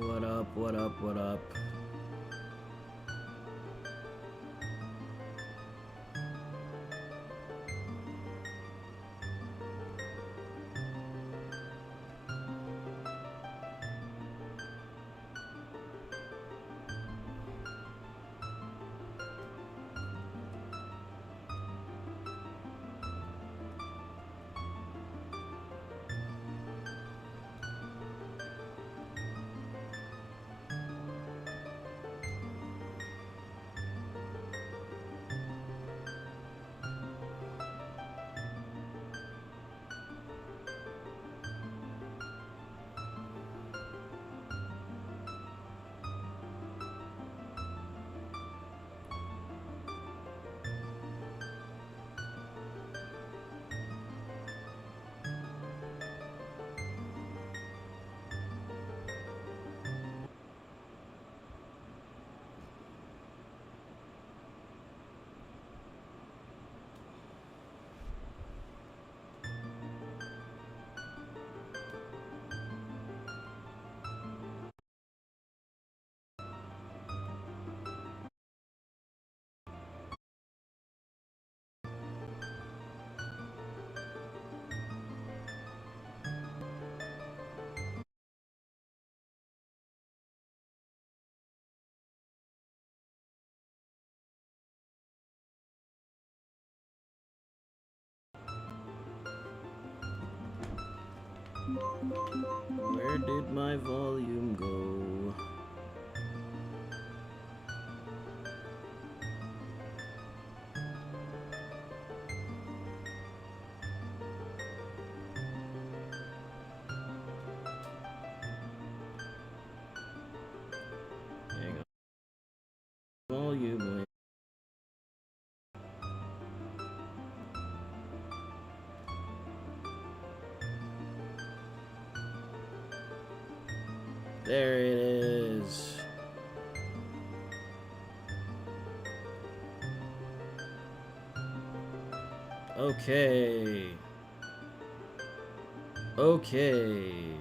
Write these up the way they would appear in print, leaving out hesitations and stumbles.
What up, what up, what up? Where did my volume go? Hang on. Volume. There it is. Okay. Okay.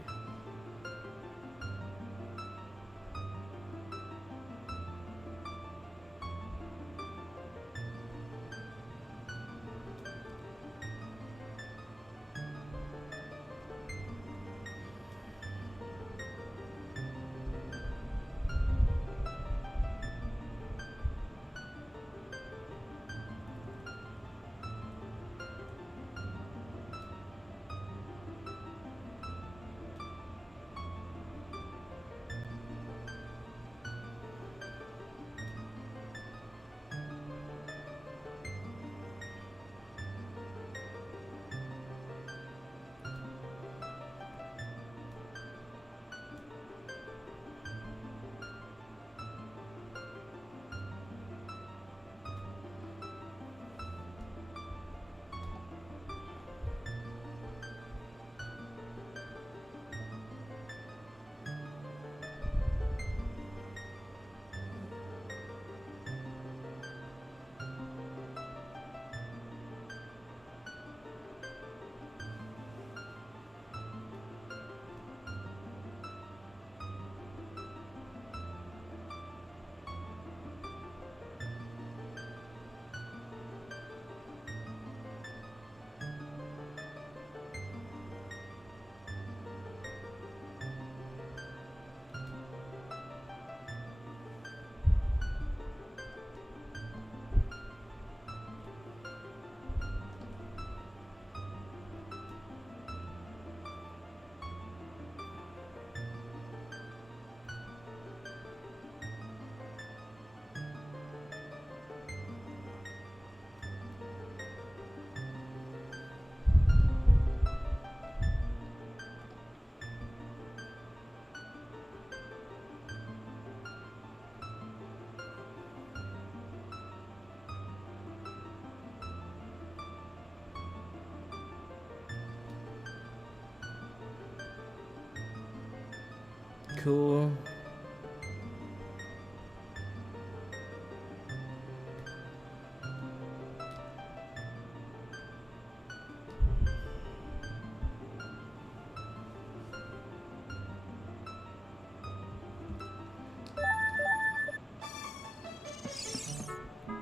Cool.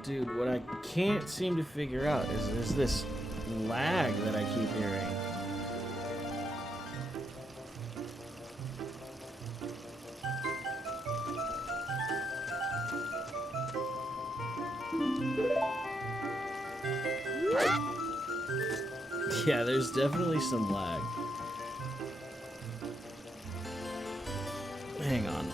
Dude, what I can't seem to figure out is this lag that I keep hearing. Yeah, there's definitely some lag. Hang on.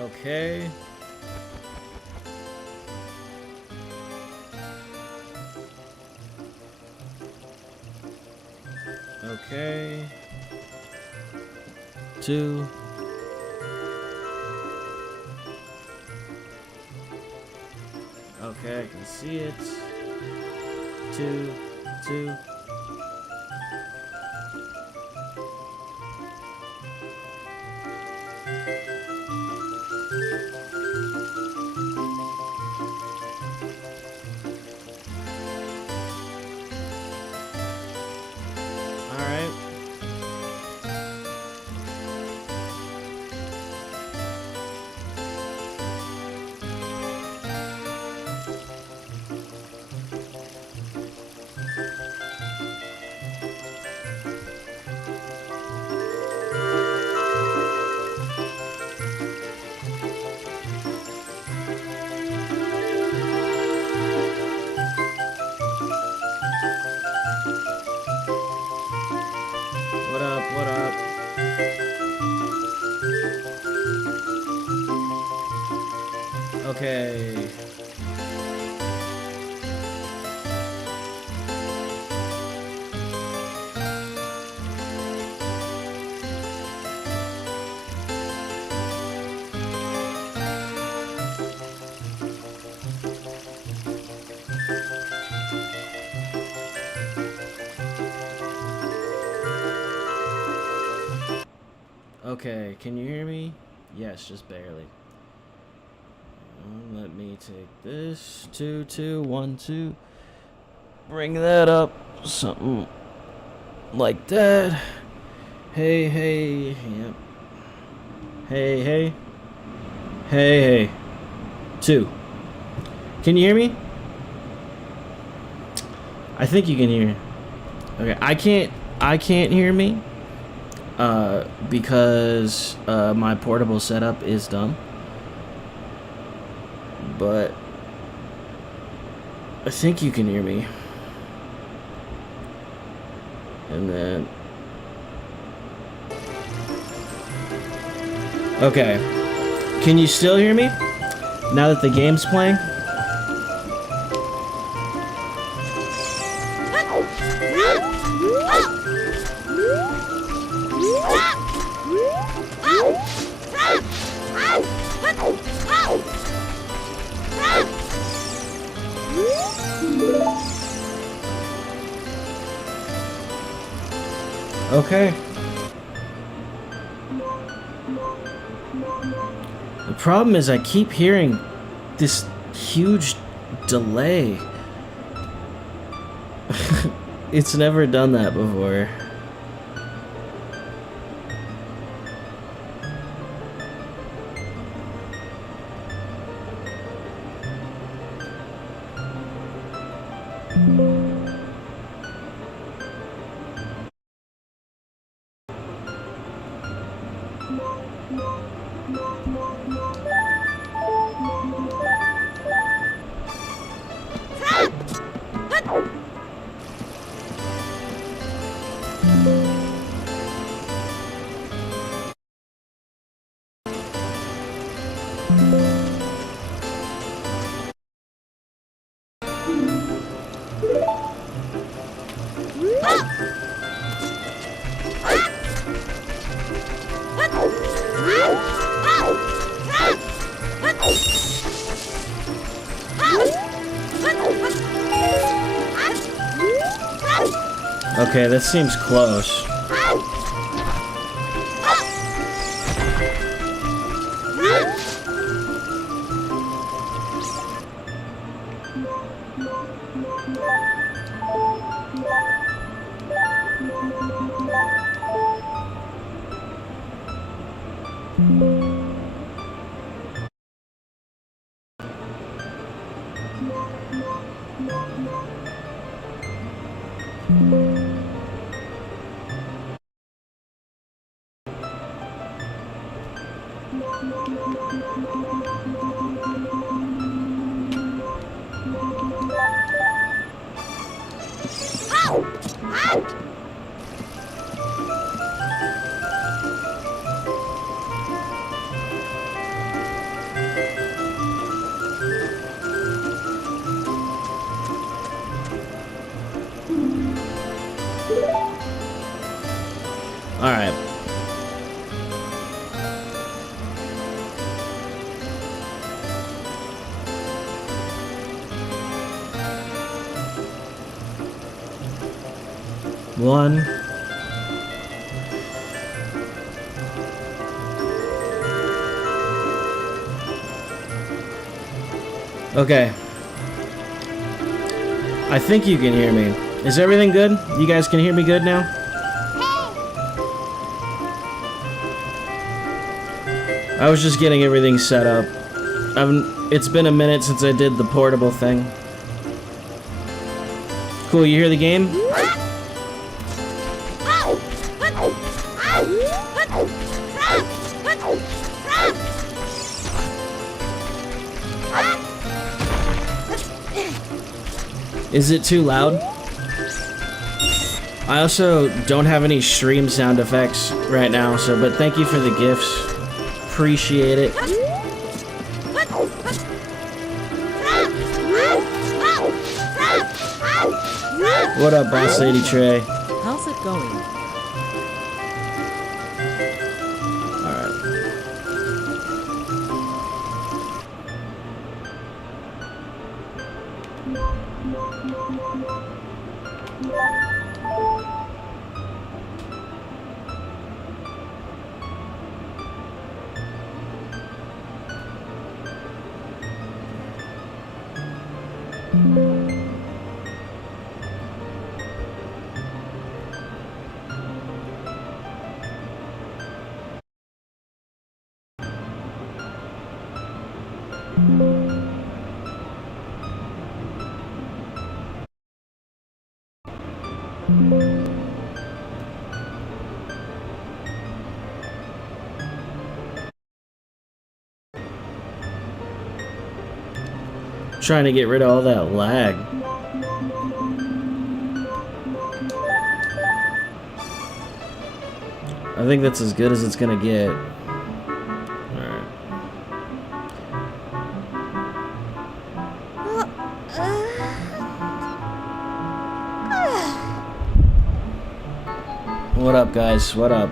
Okay. Okay. 2. Okay, I can see it. 2, 2. Alright. What up? What up? Okay. Okay, can you hear me? Yes, just barely. Let me take this. 2, 2, 1, 2. Bring that up. Something like that. Hey, hey. Yep. Hey, hey. Hey, hey. 2. Can you hear me? I think you can hear. Okay, I can't hear me. Because my portable setup is dumb. But I think you can hear me. And then okay. Can you still hear me? Now that the game's playing? Okay. The problem is I keep hearing this huge delay. It's never done that before. Okay, this seems close. Alright. One. Okay. I think you can hear me. Is everything good? You guys can hear me good now? I was just getting everything set up. It's been a minute since I did the portable thing. Cool, you hear the game? Is it too loud? I also don't have any stream sound effects right now, so but thank you for the gifts. Appreciate it. What up, Boss Lady Trey? How's it going? Trying to get rid of all that lag. I think that's as good as it's gonna get. Alright. What up, guys? What up?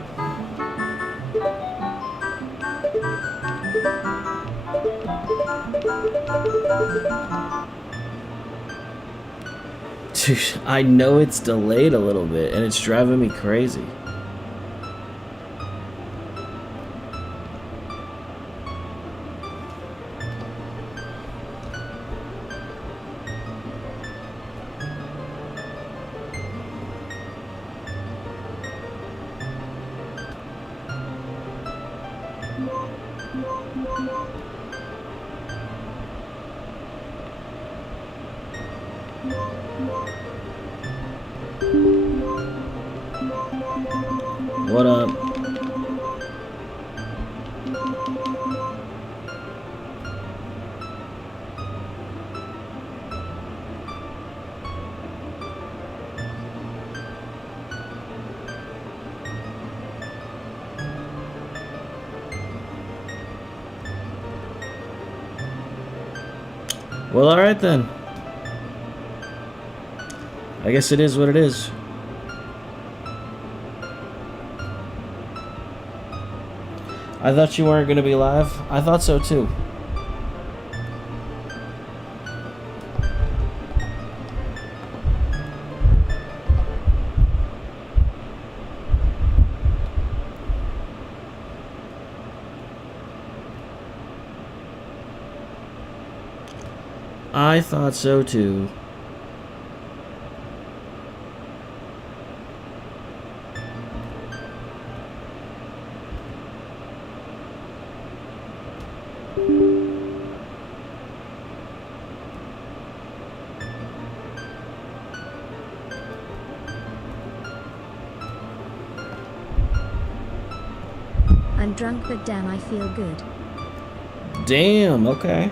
Dude, I know it's delayed a little bit, and it's driving me crazy. What up? Well, alright then. I guess it is what it is. I thought you weren't gonna be live. I thought so too. I thought so too. I'm drunk, but damn, I feel good. Damn, okay.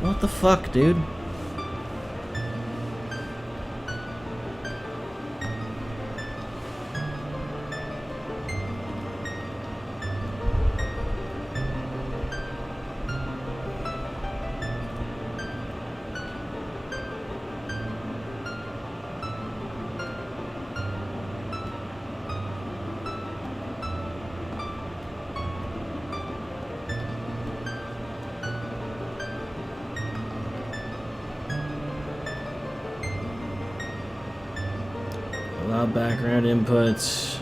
What the fuck, dude? Allow background inputs.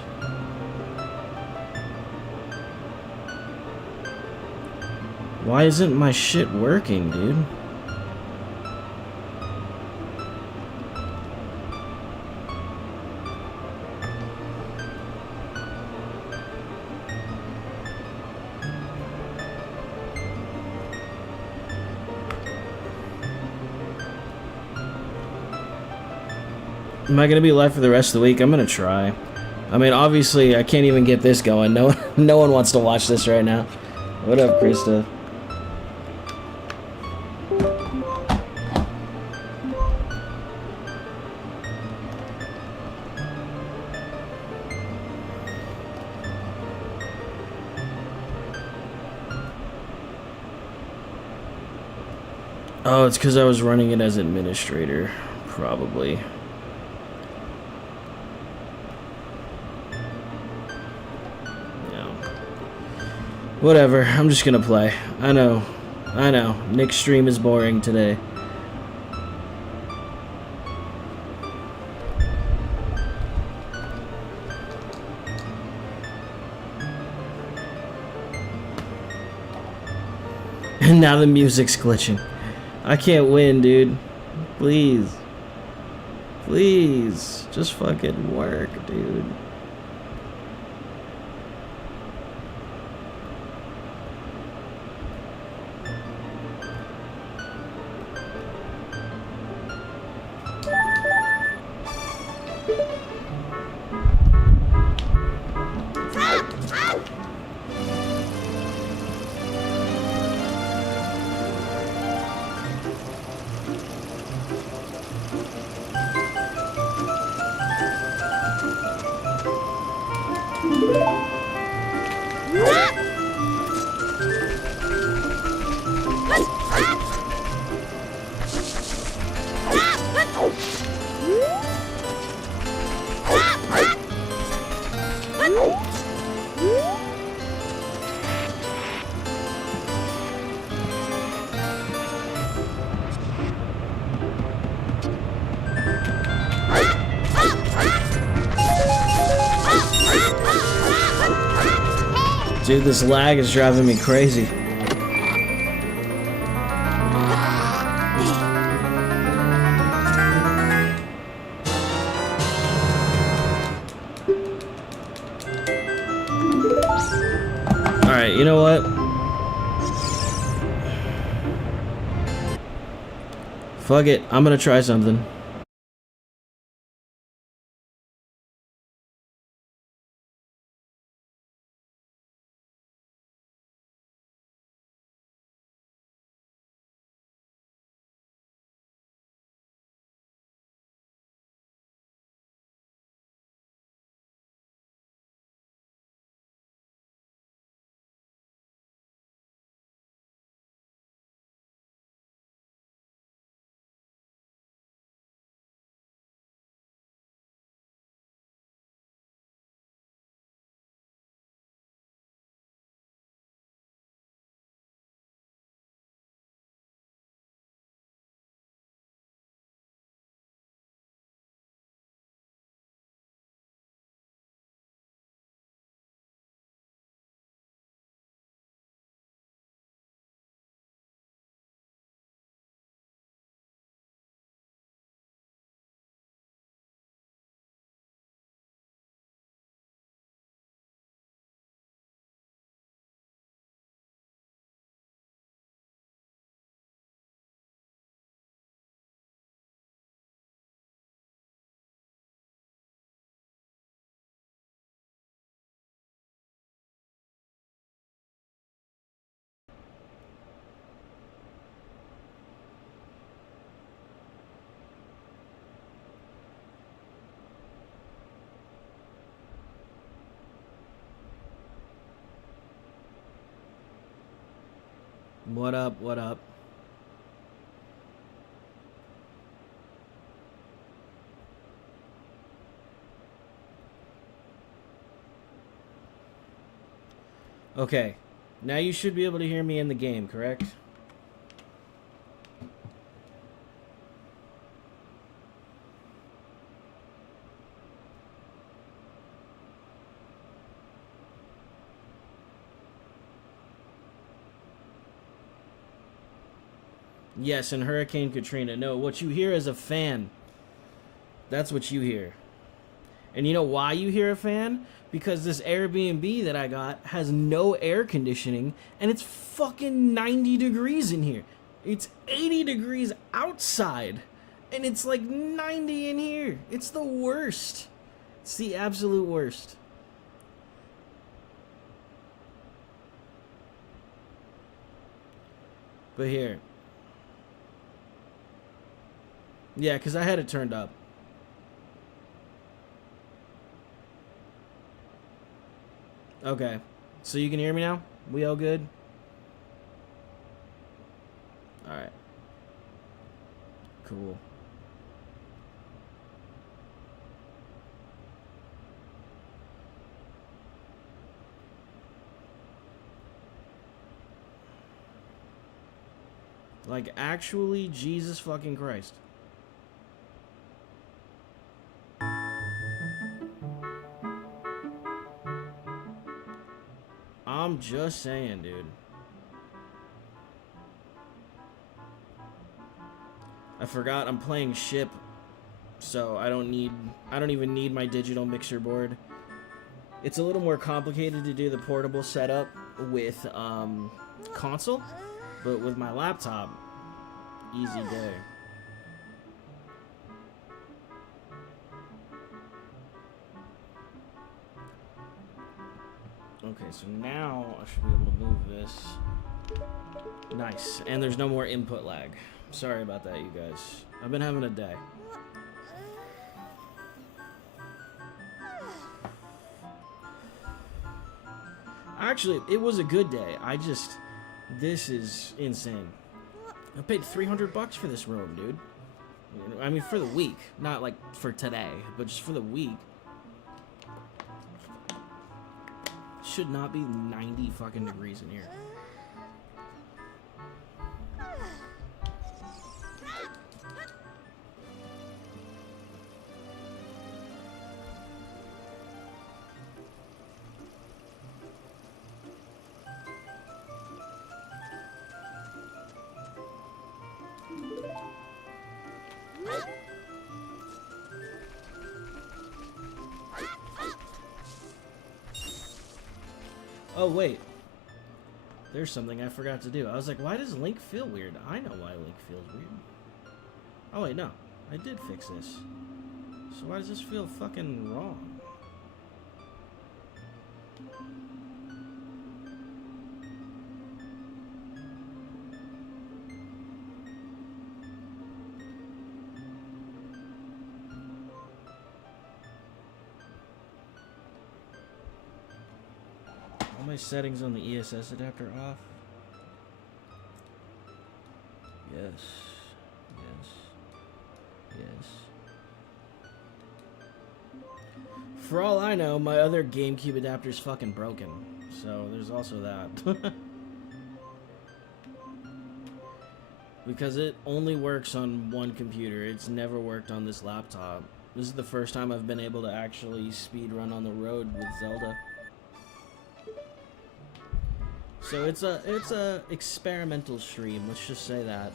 Why isn't my shit working, dude? Am I gonna be live for the rest of the week? I'm gonna try. I mean, obviously, I can't even get this going. No one wants to watch this right now. What up, Krista? Oh, it's because I was running it as administrator, probably. Whatever, I'm just gonna play. I know. Nick's stream is boring today. And now the music's glitching. I can't win, dude. Please. Please. Just fucking work, dude. Dude, this lag is driving me crazy. Alright, you know what? Fuck it, I'm gonna try something. What up? What up? Okay. Now you should be able to hear me in the game, correct? Yes, and Hurricane Katrina. No, what you hear is a fan. That's what you hear. And you know why you hear a fan? Because this Airbnb that I got has no air conditioning, and it's fucking 90 degrees in here. It's 80 degrees outside, and it's like 90 in here. It's the worst. It's the absolute worst. But here. Yeah, because I had it turned up. Okay. So you can hear me now? We all good? Alright. Cool. Like, actually, Jesus fucking Christ. I'm just saying, dude. I forgot I'm playing ship, so I don't even need my digital mixer board. It's a little more complicated to do the portable setup with console, but with my laptop, easy day. Okay, so now I should be able to move this. Nice. And there's no more input lag. Sorry about that, you guys. I've been having a day. Actually, it was a good day. This is insane. I paid $300 for this room, dude. I mean, for the week. Not like for today, but just for the week. Should not be 90 fucking degrees in here. Oh, wait. There's something I forgot to do. I was like, why does Link feel weird? I know why Link feels weird. Oh, wait, no. I did fix this. So why does this feel fucking wrong? All my settings on the ESS adapter off. Yes. Yes. Yes. For all I know, my other GameCube adapter's fucking broken. So there's also that. Because it only works on one computer. It's never worked on this laptop. This is the first time I've been able to actually speedrun on the road with Zelda. So it's a experimental stream, let's just say that.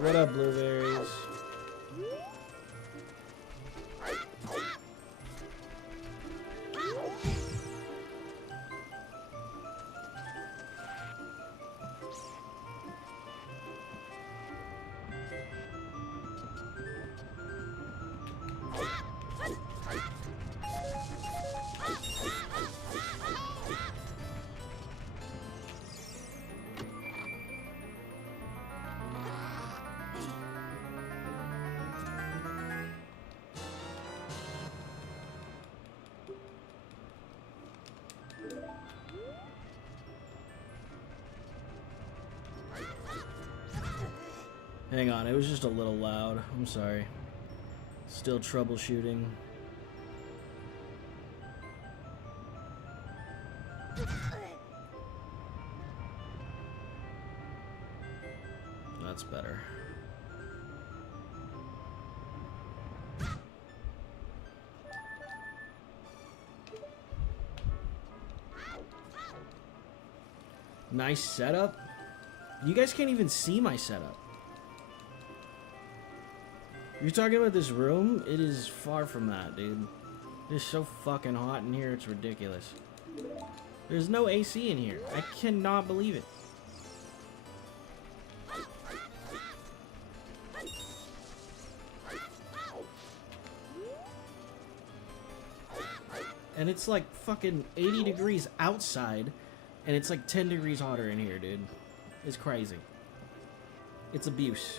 What up, blueberries? Hang on, it was just a little loud. I'm sorry. Still troubleshooting. That's better. Nice setup. You guys can't even see my setup. You're talking about this room? It is far from that, dude. It's so fucking hot in here, it's ridiculous. There's no AC in here. I cannot believe it. And it's like fucking 80 degrees outside, and it's like 10 degrees hotter in here, dude. It's crazy. It's abuse.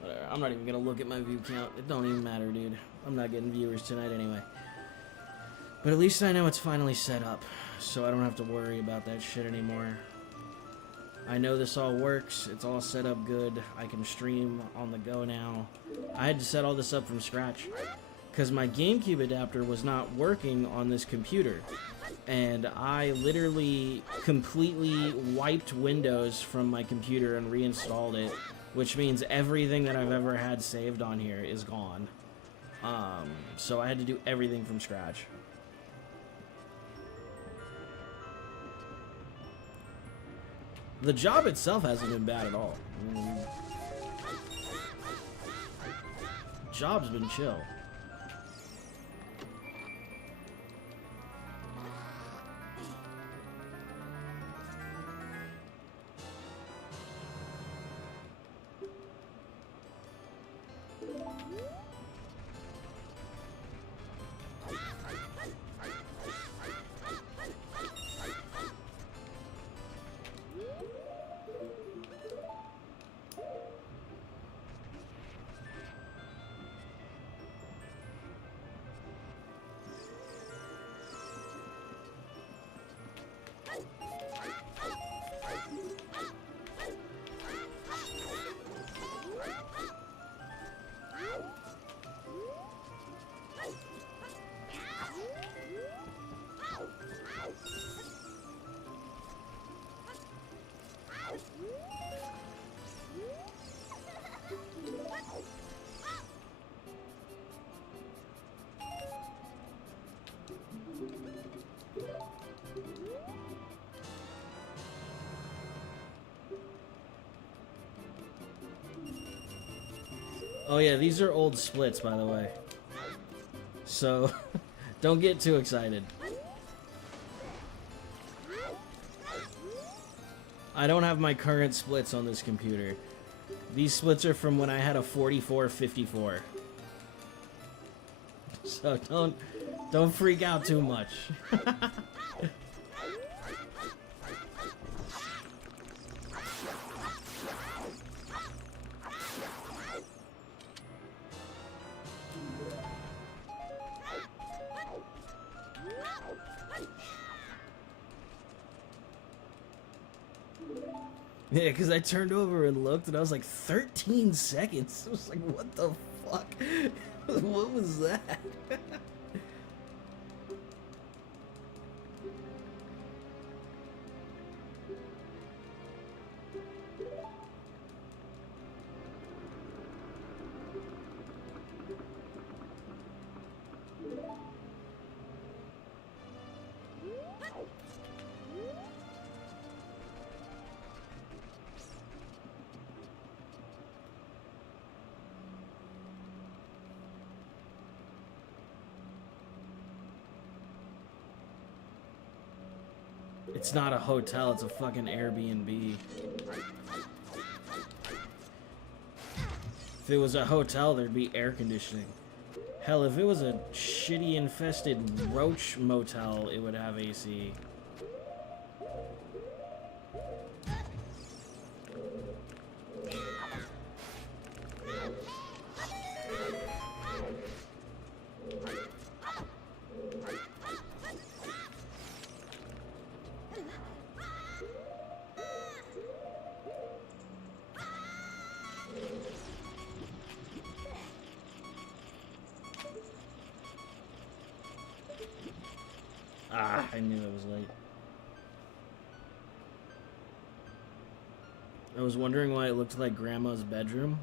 Whatever. I'm not even gonna look at my view count. It don't even matter, dude. I'm not getting viewers tonight anyway. But at least I know it's finally set up, so I don't have to worry about that shit anymore. I know this all works. It's all set up good. I can stream on the go now. I had to set all this up from scratch because my GameCube adapter was not working on this computer. And I literally completely wiped Windows from my computer and reinstalled it, which means everything that I've ever had saved on here is gone. So I had to do everything from scratch. The job itself hasn't been bad at all. Job's been chill. Oh yeah, these are old splits, by the way. So, don't get too excited. I don't have my current splits on this computer. These splits are from when I had a 4454. So don't freak out too much. Yeah, because I turned over and looked, and I was like, 13 seconds? I was like, what the fuck? What was that? It's not a hotel, it's a fucking Airbnb. If it was a hotel, there'd be air conditioning. Hell, if it was a shitty infested roach motel, it would have AC. Ah, I knew it was late. I was wondering why it looked like Grandma's bedroom.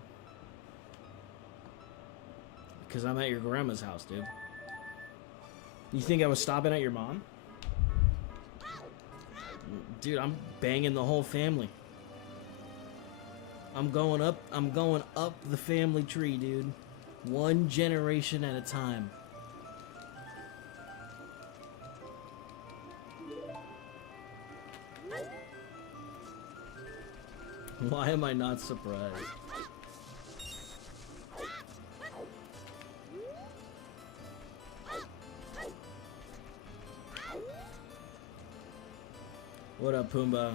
Because I'm at your grandma's house, dude. You think I was stopping at your mom? Dude, I'm banging the whole family. I'm going up the family tree, dude. One generation at a time. Why am I not surprised? What up, Pumbaa?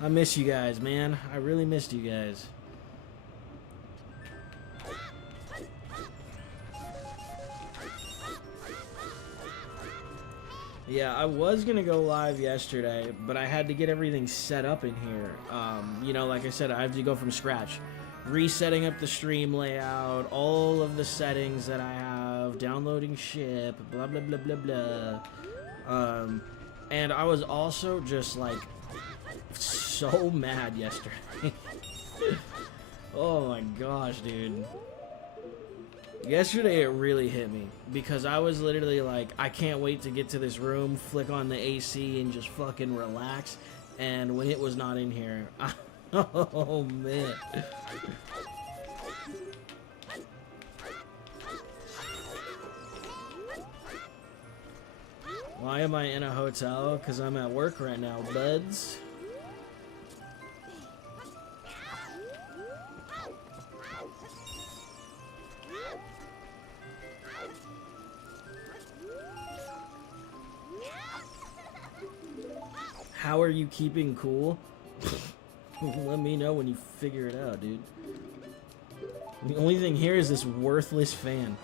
I miss you guys, man. I really missed you guys. Yeah, I was gonna go live yesterday, but I had to get everything set up in here. You know, like I said, I have to go from scratch. Resetting up the stream layout, all of the settings that I have, downloading ship, blah blah blah blah blah. And I was also just like so mad yesterday. Oh my gosh, dude. Yesterday it really hit me because I was literally like, I can't wait to get to this room, flick on the AC and just fucking relax. And when it was not in here, oh man. Why am I in a hotel? Because I'm at work right now, buds. How are you keeping cool? Let me know when you figure it out, dude. The only thing here is this worthless fan.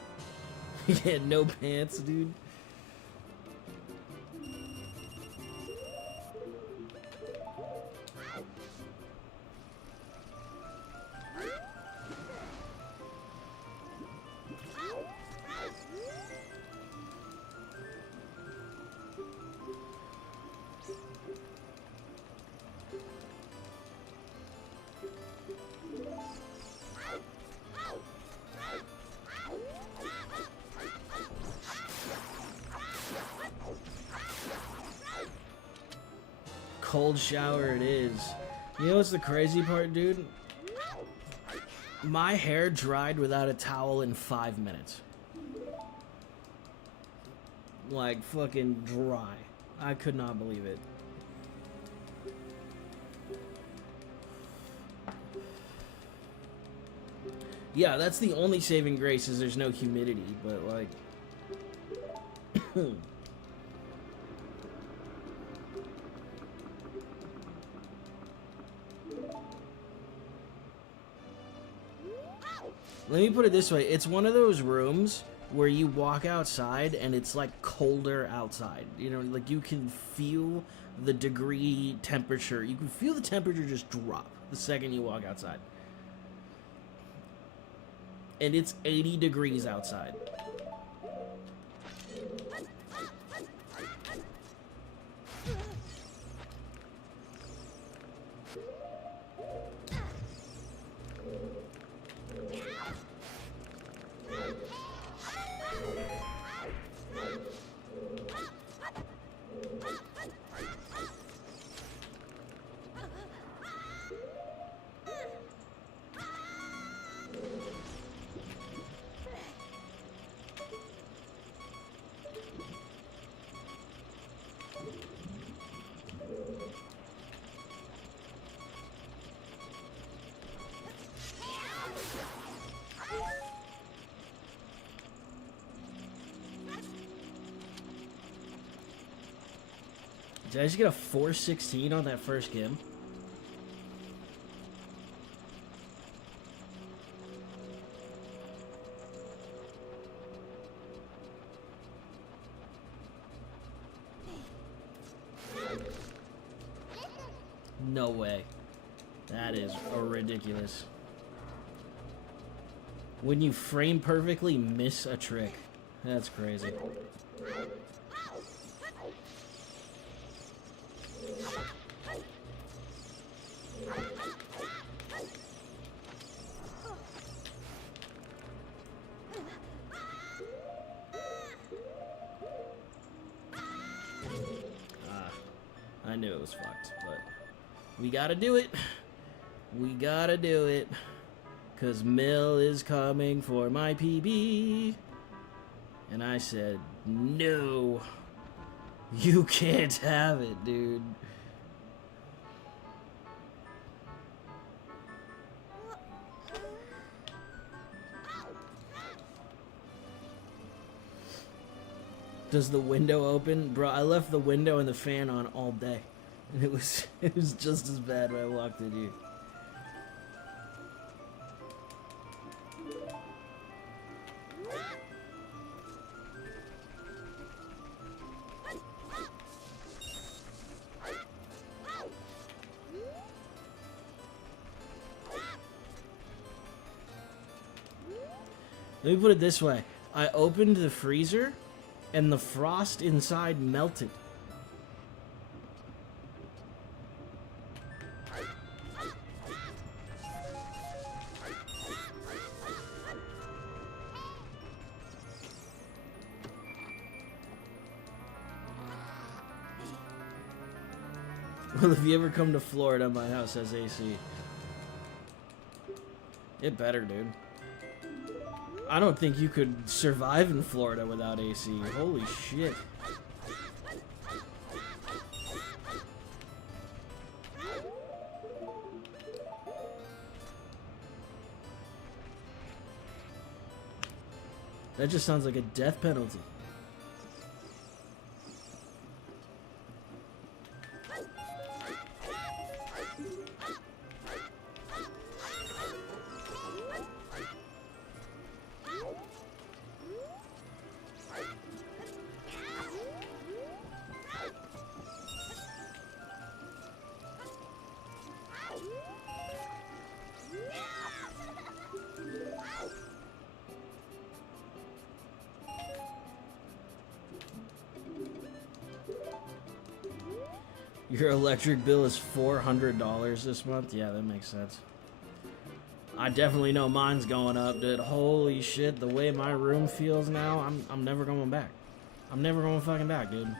He had no pants, dude. Cold shower it is. You know what's the crazy part, dude? My hair dried without a towel in 5 minutes. Like, fucking dry. I could not believe it. Yeah, that's the only saving grace is there's no humidity, but like... Let me put it this way, it's one of those rooms where you walk outside and it's like colder outside. You know, like you can feel the degree temperature. You can feel the temperature just drop the second you walk outside. And it's 80 degrees outside. Did I just get a 416 on that first game? No way. That is ridiculous. When you frame perfectly miss a trick. That's crazy. I knew it was fucked, but we gotta do it. We gotta do it. 'Cause Mill is coming for my PB. And I said, no. You can't have it, dude. Does the window open? Bro, I left the window and the fan on all day. And it was just as bad when I walked in here. Let me put it this way. I opened the freezer and the frost inside melted. Well, if you ever come to Florida, my house has AC. It better, dude. I don't think you could survive in Florida without AC. Holy shit. That just sounds like a death penalty. Your electric bill is $400 this month? Yeah, that makes sense. I definitely know mine's going up, dude. Holy shit, the way my room feels now, I'm never going back. I'm never going fucking back, dude.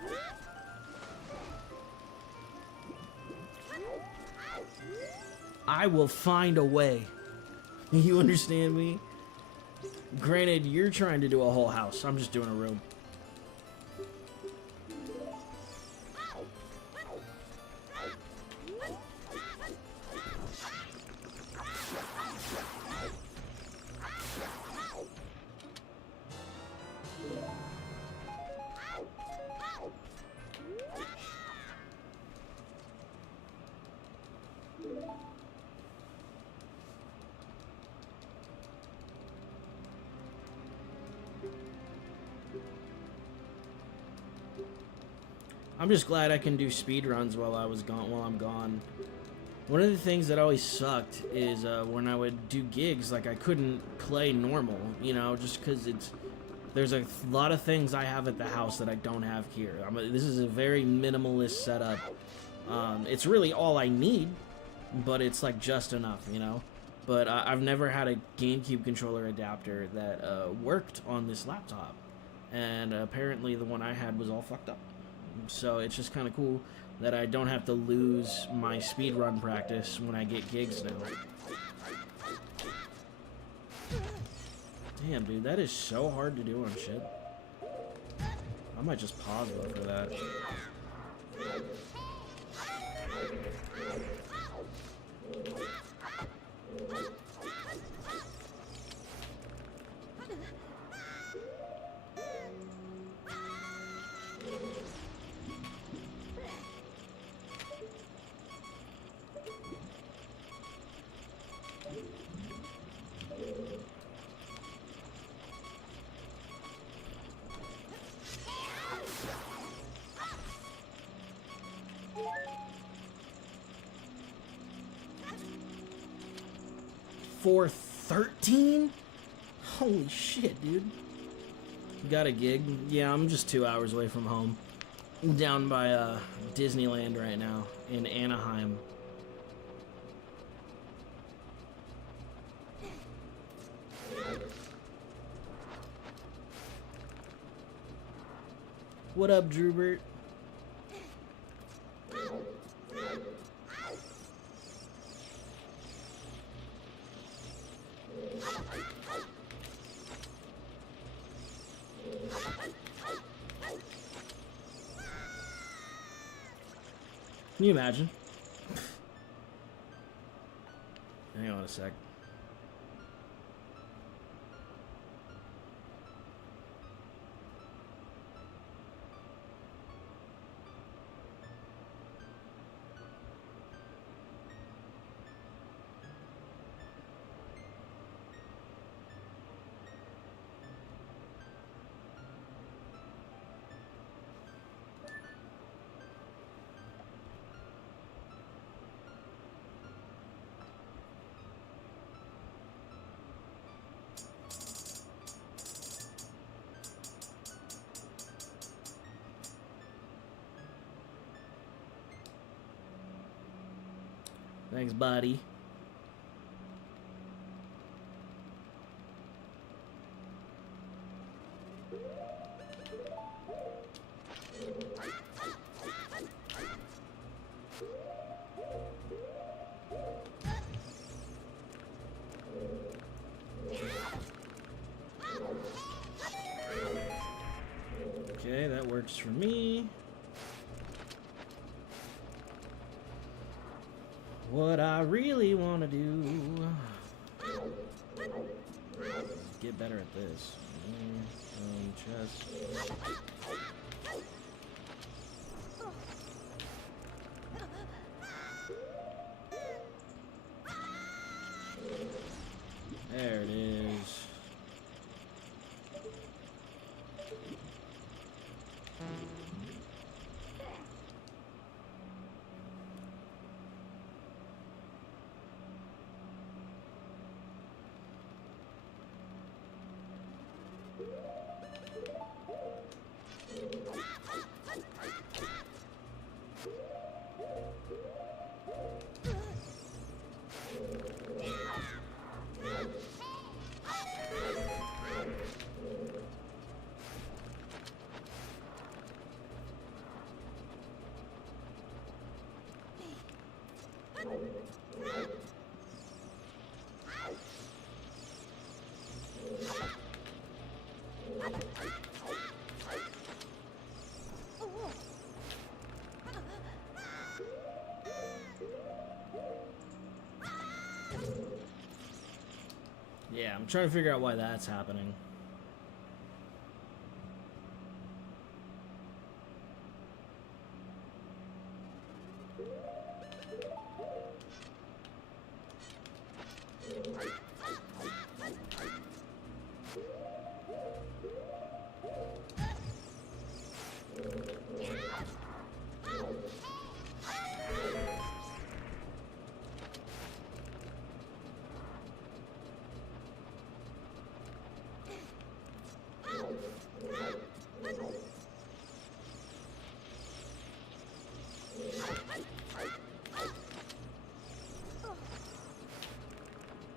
I will find a way. You understand me? Granted, you're trying to do a whole house. I'm just doing a room. I'm just glad I can do speed runs while I'm gone. One of the things that always sucked is when I would do gigs, like I couldn't play normal, you know, just because there's a lot of things I have at the house that I don't have here. This is a very minimalist setup. It's really all I need, but it's like just enough, you know. But I've never had a GameCube controller adapter that worked on this laptop, and apparently the one I had was all fucked up. So it's just kind of cool that I don't have to lose my speedrun practice when I get gigs now. Damn, dude, that is so hard to do on shit. I might just pause though for that. $413? Holy shit, dude. Got a gig. Yeah, I'm just 2 hours away from home. Down by Disneyland right now in Anaheim. What up, Drewbert? Can you imagine? Hang on a sec. Thanks, buddy. Okay, that works for me. What I really want to do is get better at this. Chest. There it is. Yeah, I'm trying to figure out why that's happening.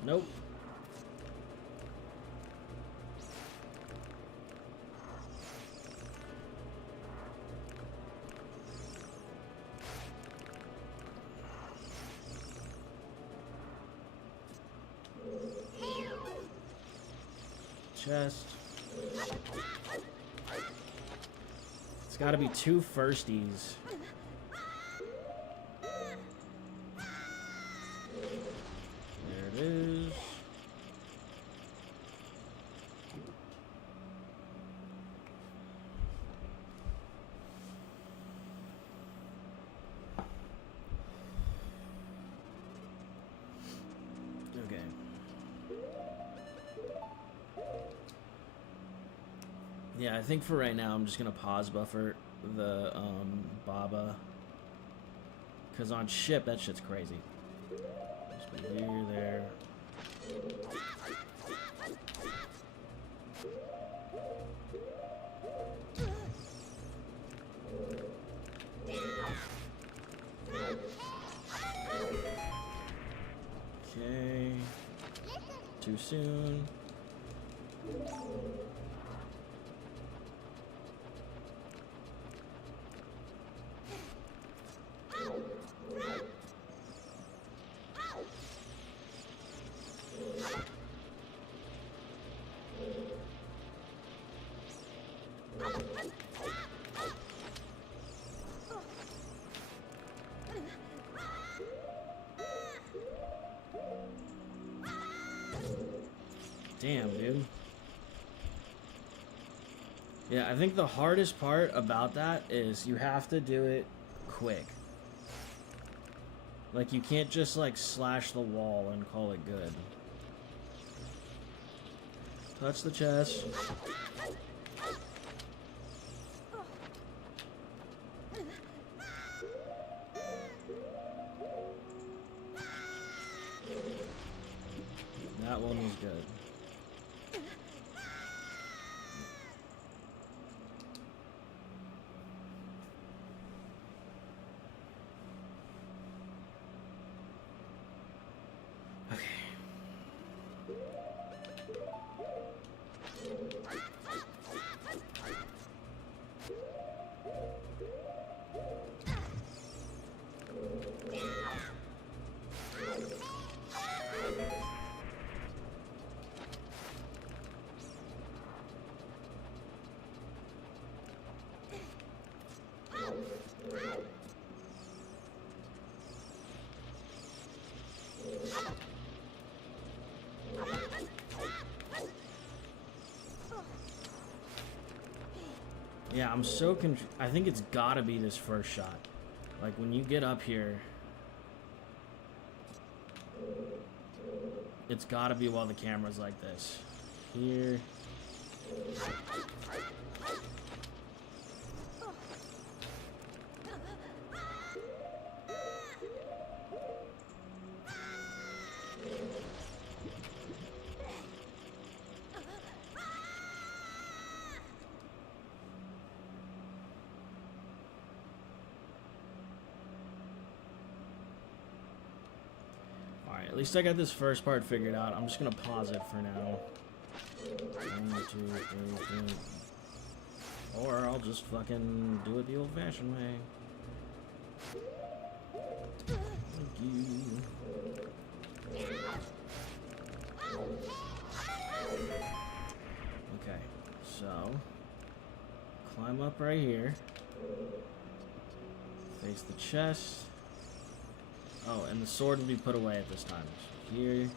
Nope. Chest. It's gotta be 2 firsties. There it is. Okay. Yeah, I think for right now I'm just gonna pause buffer the Baba, cause on ship that shit's crazy. Just be here, there. too soon. Damn, dude. Yeah, I think the hardest part about that is you have to do it quick. Like, you can't just, like, slash the wall and call it good. Touch the chest. That one was good. Yeah, I'm so confused. I think it's gotta be this first shot. Like, when you get up here, it's gotta be while the camera's like this. Here. Alright, at least I got this first part figured out. I'm just gonna pause it for now. 1, 2, 3, 4. Or I'll just fucking do it the old-fashioned way. Thank you. Okay, so climb up right here. Face the chest. Oh, and the sword will be put away at this time. So here.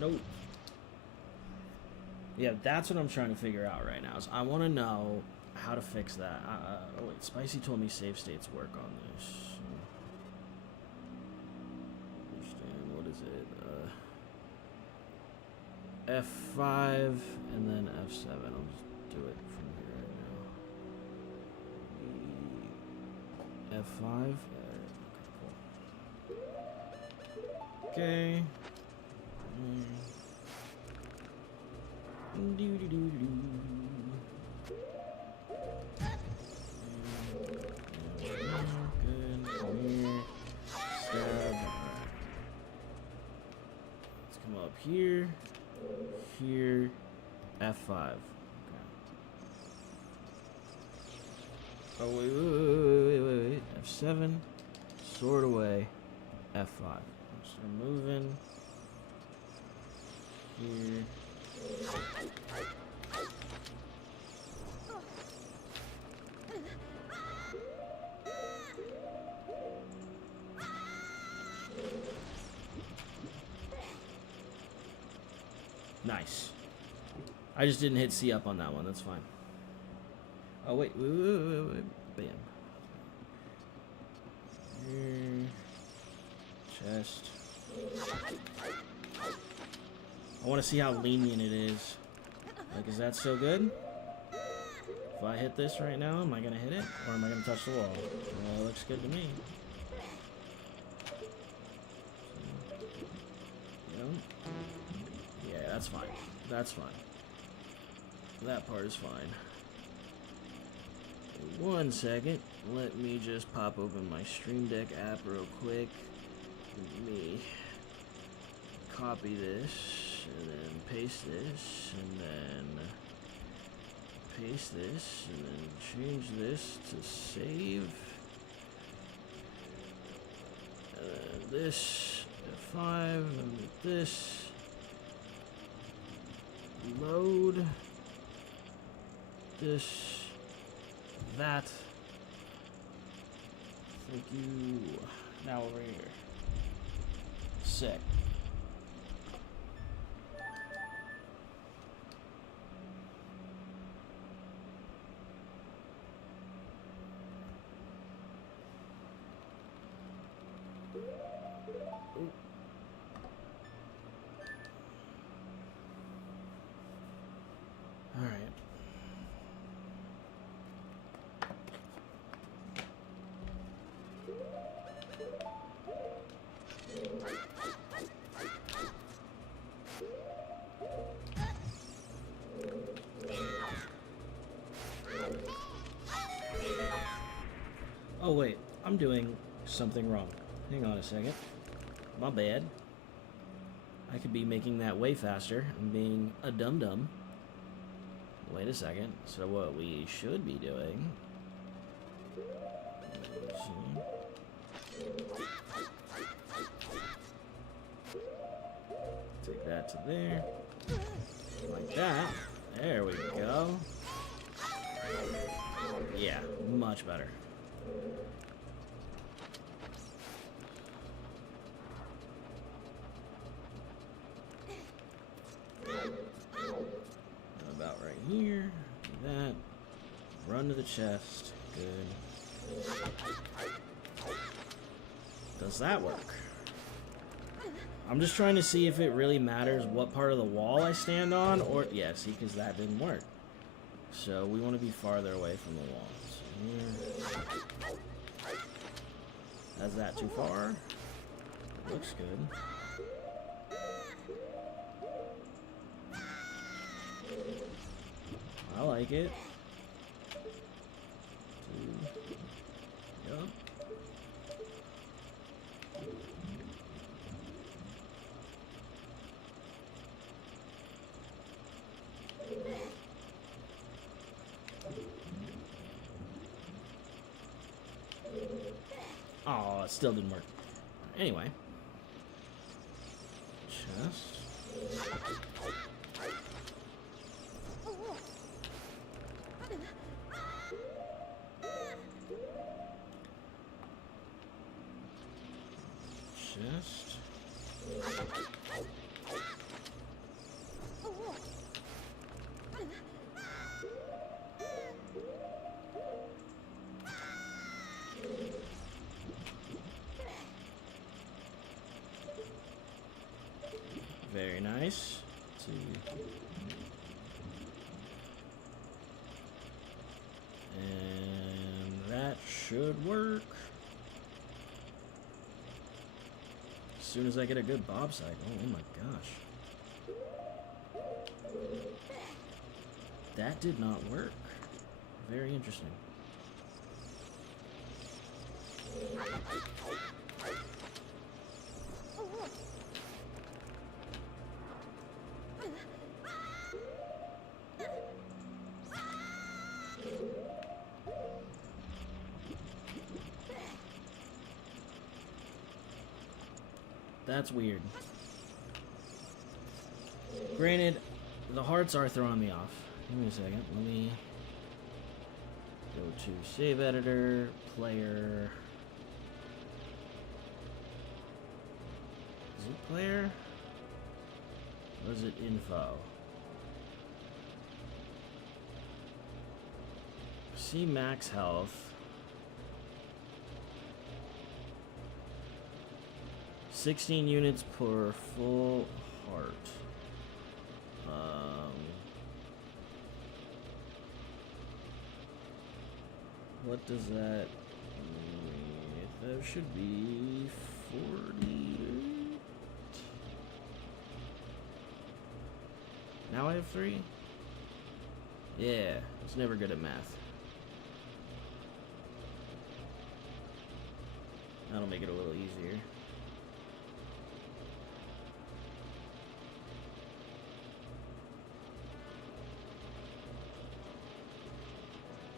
Nope. Yeah, that's what I'm trying to figure out right now. Is I want to know how to fix that. Oh wait, Spicy told me save states work on this. What is it? F5 and then F7. I'll just do it from here right now. F5. Okay. Do do do do. Good. Come here. Stab. Let's come up here. Here. F5. Okay. Oh wait. F7. Sword away. F5. So we're moving. Here. Nice. I just didn't hit C up on that one. That's fine. Oh wait. Bam. Here. Chest. I want to see how lenient it is. Like, is that so good? If I hit this right now, am I going to hit it? Or am I going to touch the wall? Well, it looks good to me. You know? Yeah, that's fine. That's fine. that part is fine. 1 second. Let me just pop open my Stream Deck app real quick. Let me copy this, and then paste this, and then paste this, and then change this to save. And then this, F5, and this. Load. This. That. Thank you. Now over here. Sick. Ooh. All right. Oh wait, I'm doing something wrong. Hang on a second. My bad. I could be making that way faster. I'm being a dum-dum. Wait a second. So what we should be doing... Let's see. Take that to there. Like that. There we go. Yeah, much better. About right here. Do that. Run to the chest. Good. Does that work? I'm just trying to see if it really matters what part of the wall I stand on, or... Yeah, see, because that didn't work. So we want to be farther away from the walls. Here. Is that too far? Looks good. I like it. Yup. Oh, it still didn't work. Anyway. Chest. Chest. Very nice. Let's see. And that should work. As soon as I get a good bob cycle. Oh my gosh. That did not work. Very interesting. That's weird. Granted, the hearts are throwing me off. Give me a second. Let me go to save editor, player. Is it player? Or is it info? See max health. 16 units per full heart. What does that mean? That should be 48. Now I have 3? Yeah, I was never good at math. That'll make it a little easier.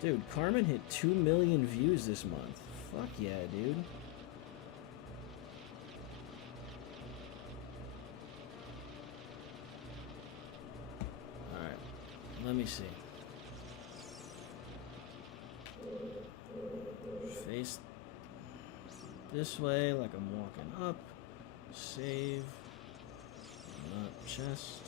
Dude, Carmen hit 2 million views this month. Fuck yeah, dude. Alright, let me see. Face this way like I'm walking up. Save. Not chest.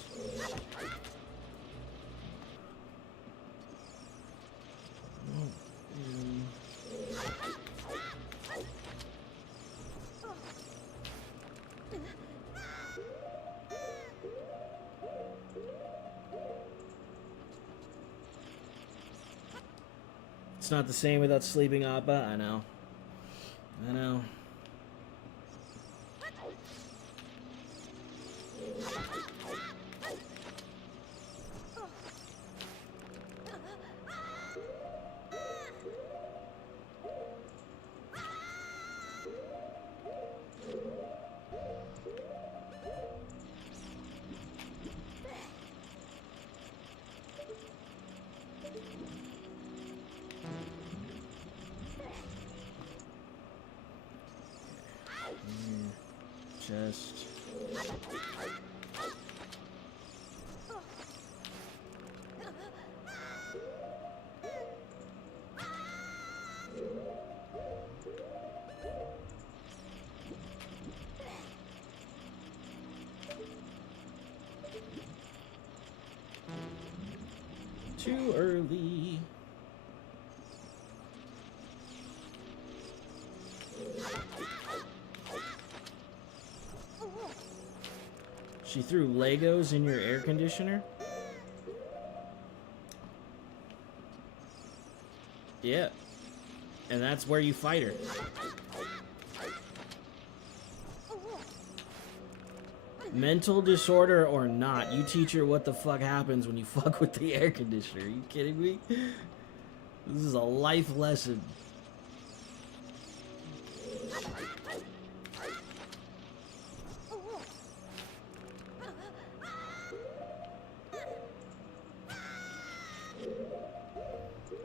It's not the same without sleeping Appa, I know. I know. Chest. Too early. She threw Legos in your air conditioner? Yeah. And that's where you fight her. Mental disorder or not, you teach her what the fuck happens when you fuck with the air conditioner. Are you kidding me? This is a life lesson.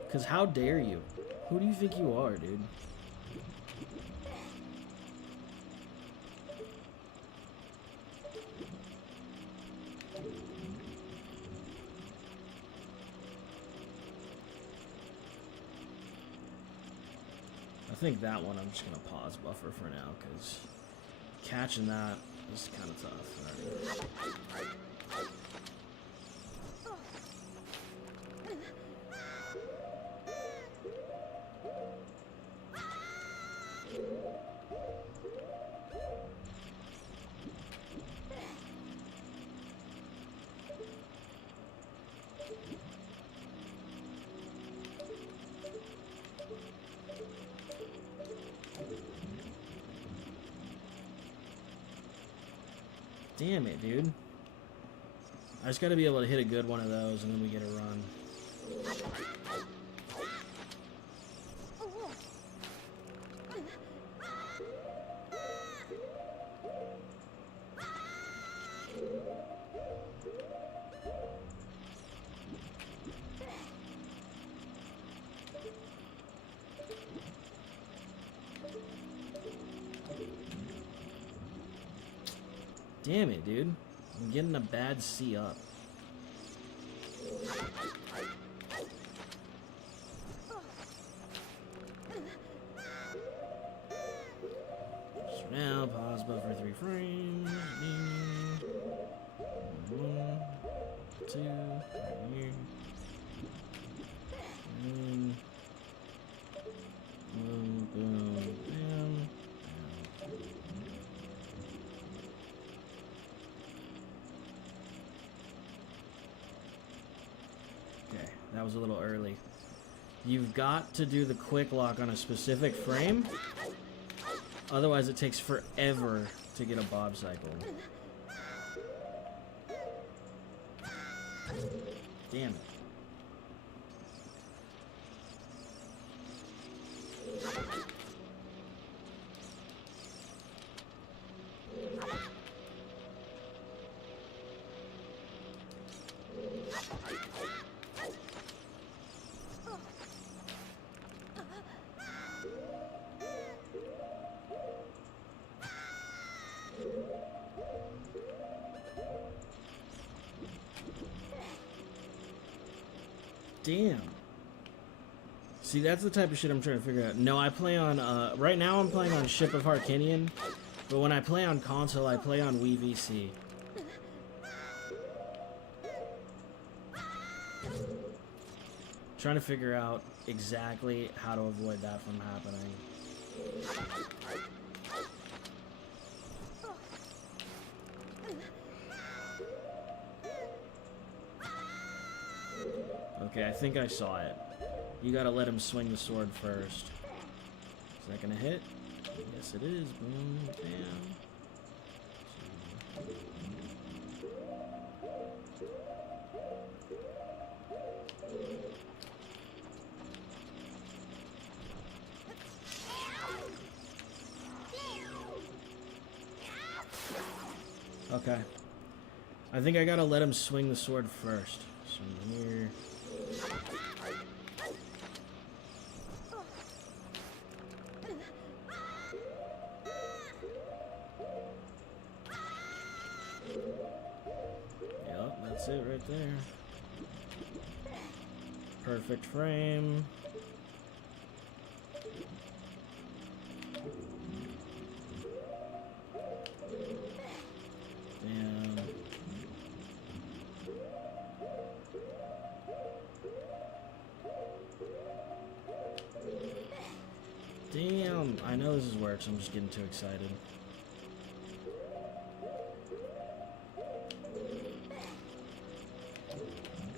Because how dare you? Who do you think you are, dude? I think that one I'm just going to pause buffer for now, because catching that is kind of tough. Alright. Damn it, dude. I just gotta be able to hit a good one of those and then we get a run. Damn it, dude. I'm getting a bad C up. So now, pause buffer 3 frames. 1, 2, right here. And boom, boom, bam. Okay, that was a little early. You've got to do the quick lock on a specific frame. Otherwise, it takes forever to get a bob cycle. Damn it. Damn. See, that's the type of shit I'm trying to figure out. No, I play on, right now I'm playing on Ship of Harkinian, but when I play on console, I play on Wii VC. Trying to figure out exactly how to avoid that from happening. Okay, I think I saw it. You gotta let him swing the sword first. Is that gonna hit? Yes, it is. Boom, bam. Okay. I think I gotta let him swing the sword first. So here. Yep, that's it right there. Perfect frame. Damn. Damn, I know this is works. I'm just getting too excited.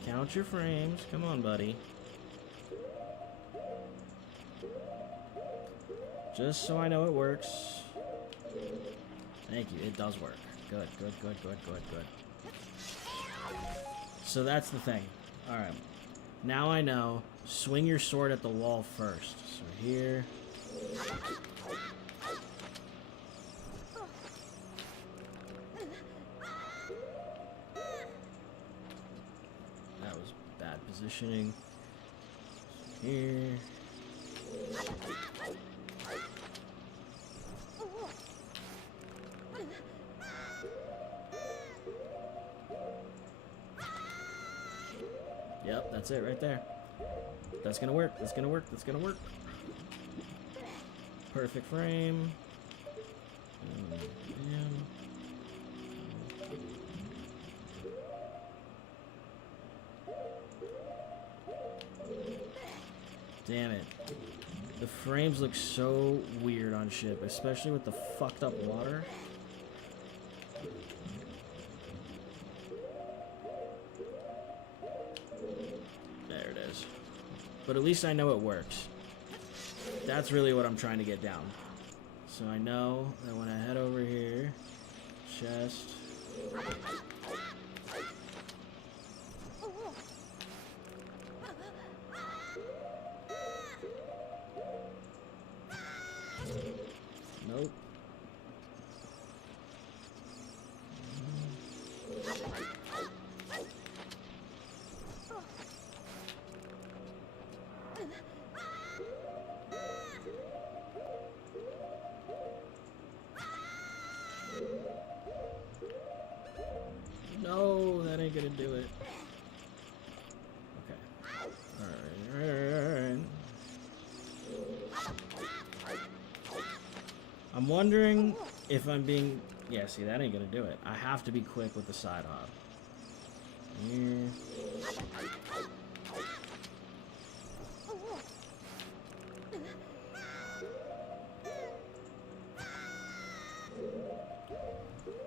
Count your frames. Come on, buddy. Just so I know it works. Thank you. It does work. Good, good, good, good, good, good. So that's the thing. Alright. Now I know. Swing your sword at the wall first. So here. That was bad positioning. So here. Yep, that's it right there. That's gonna work. That's gonna work. That's gonna work. Perfect frame. Damn. Damn it. The frames look so weird on ship, especially with the fucked up water. There it is. But at least I know it works. That's really what I'm trying to get down. So I know that when I head over here, chest. Nope. No, that ain't gonna do it. Okay. Alright. I'm wondering if I'm being... Yeah, see, that ain't gonna do it. I have to be quick with the side hop. Here.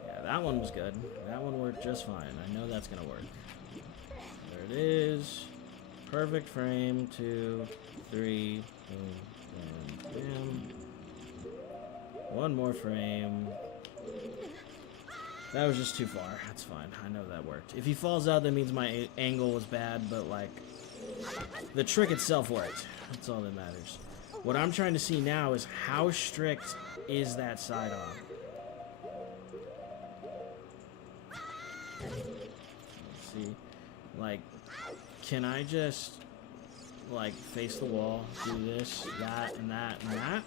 Yeah, that one was good. That one worked just fine. I know that's gonna work. There it is. Perfect frame. 2, 3. Boom, bam, bam. One more frame. That was just too far. That's fine. I know that worked. If he falls out, that means my angle was bad, but, like, the trick itself worked. That's all that matters. What I'm trying to see now is how strict is that side off? Let's see. Like, can I just, like, face the wall, do this, that, and that, and that?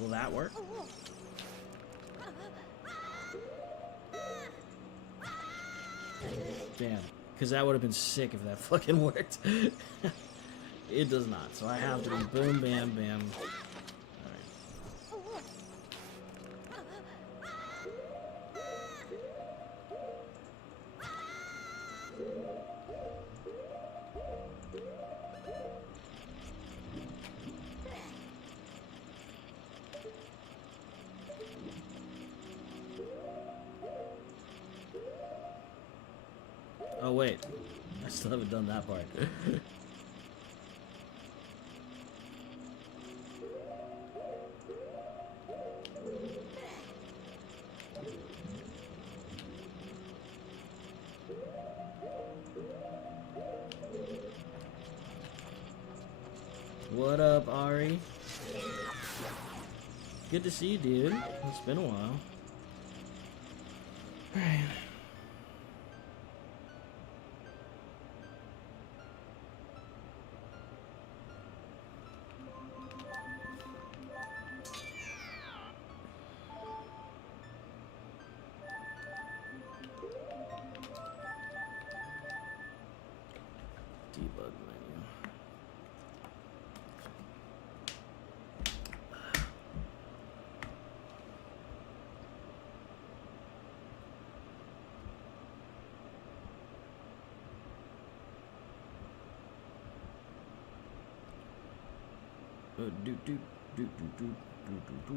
Will that work? Damn. Because that would have been sick if that fucking worked. It does not, so I have to be boom, bam, bam. Alright. Oh wait, I still haven't done that part. What up, Ari? Good to see you, dude. It's been a while. Alright. Debug menu. Do do do do do do do do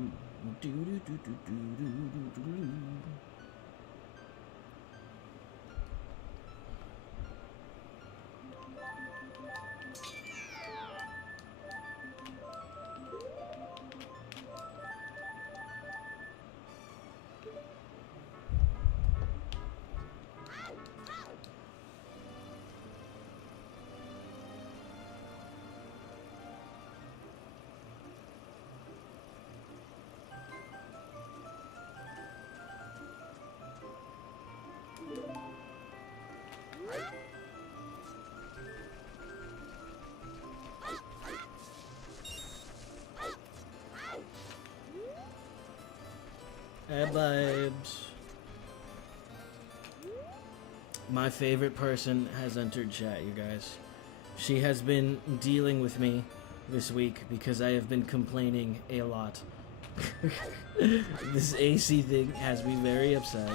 do do do do do do. Hey, babes. My favorite person has entered chat, you guys. She has been dealing with me this week because I have been complaining a lot. This AC thing has me very upset.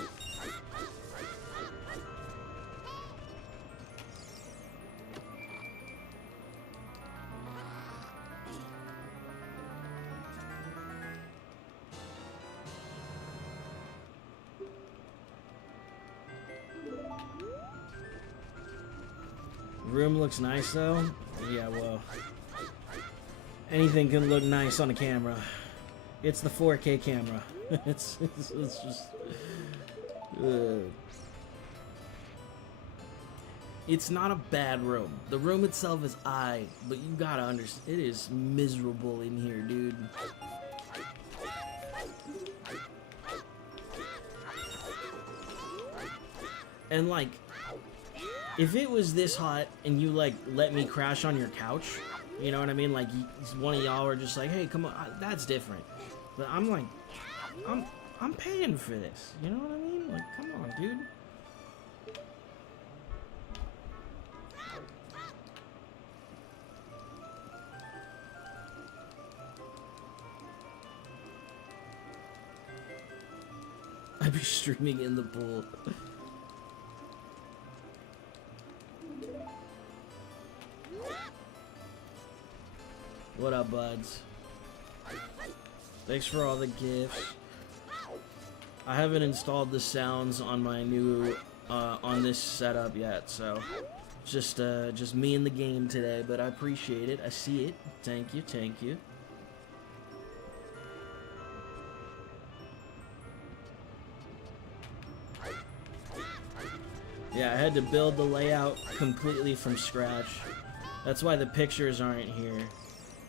Room looks nice though. Yeah, well, anything can look nice on a camera. It's the 4K camera. it's just. It's not a bad room. The room itself is aight, but you gotta understand, it is miserable in here, dude. And like, if it was this hot and you like let me crash on your couch, you know what I mean? Like one of y'all are just like, "Hey, come on," that's different. But I'm like, I'm paying for this. You know what I mean? Like, come on, dude. I'd be streaming in the pool. What up, buds? Thanks for all the gifts. I haven't installed the sounds on my new on this setup yet, so just me in the game today, but I appreciate it. I see it. Thank you, thank you. Yeah, I had to build the layout completely from scratch. That's why the pictures aren't here.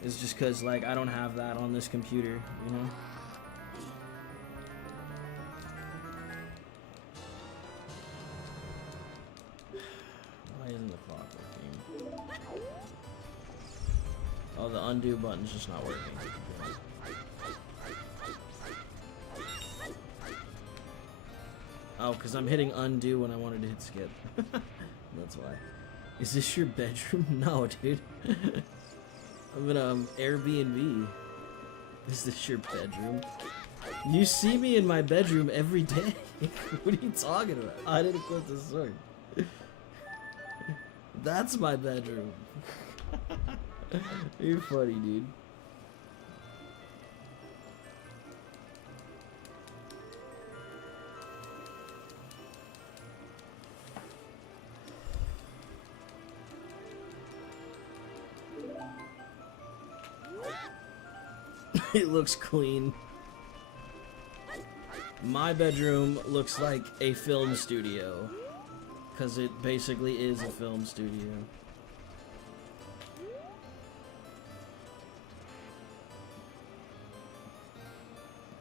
It's just because, like, I don't have that on this computer, you know? Why isn't the clock working? Oh, the undo button's just not working. Oh, because I'm hitting undo when I wanted to hit skip. That's why. Is this your bedroom? No, dude. I'm in Airbnb. Is this your bedroom? You see me in my bedroom every day. What are you talking about? I didn't equip the sword. That's my bedroom. You're funny, dude. It looks clean. My bedroom looks like a film studio. Because it basically is a film studio.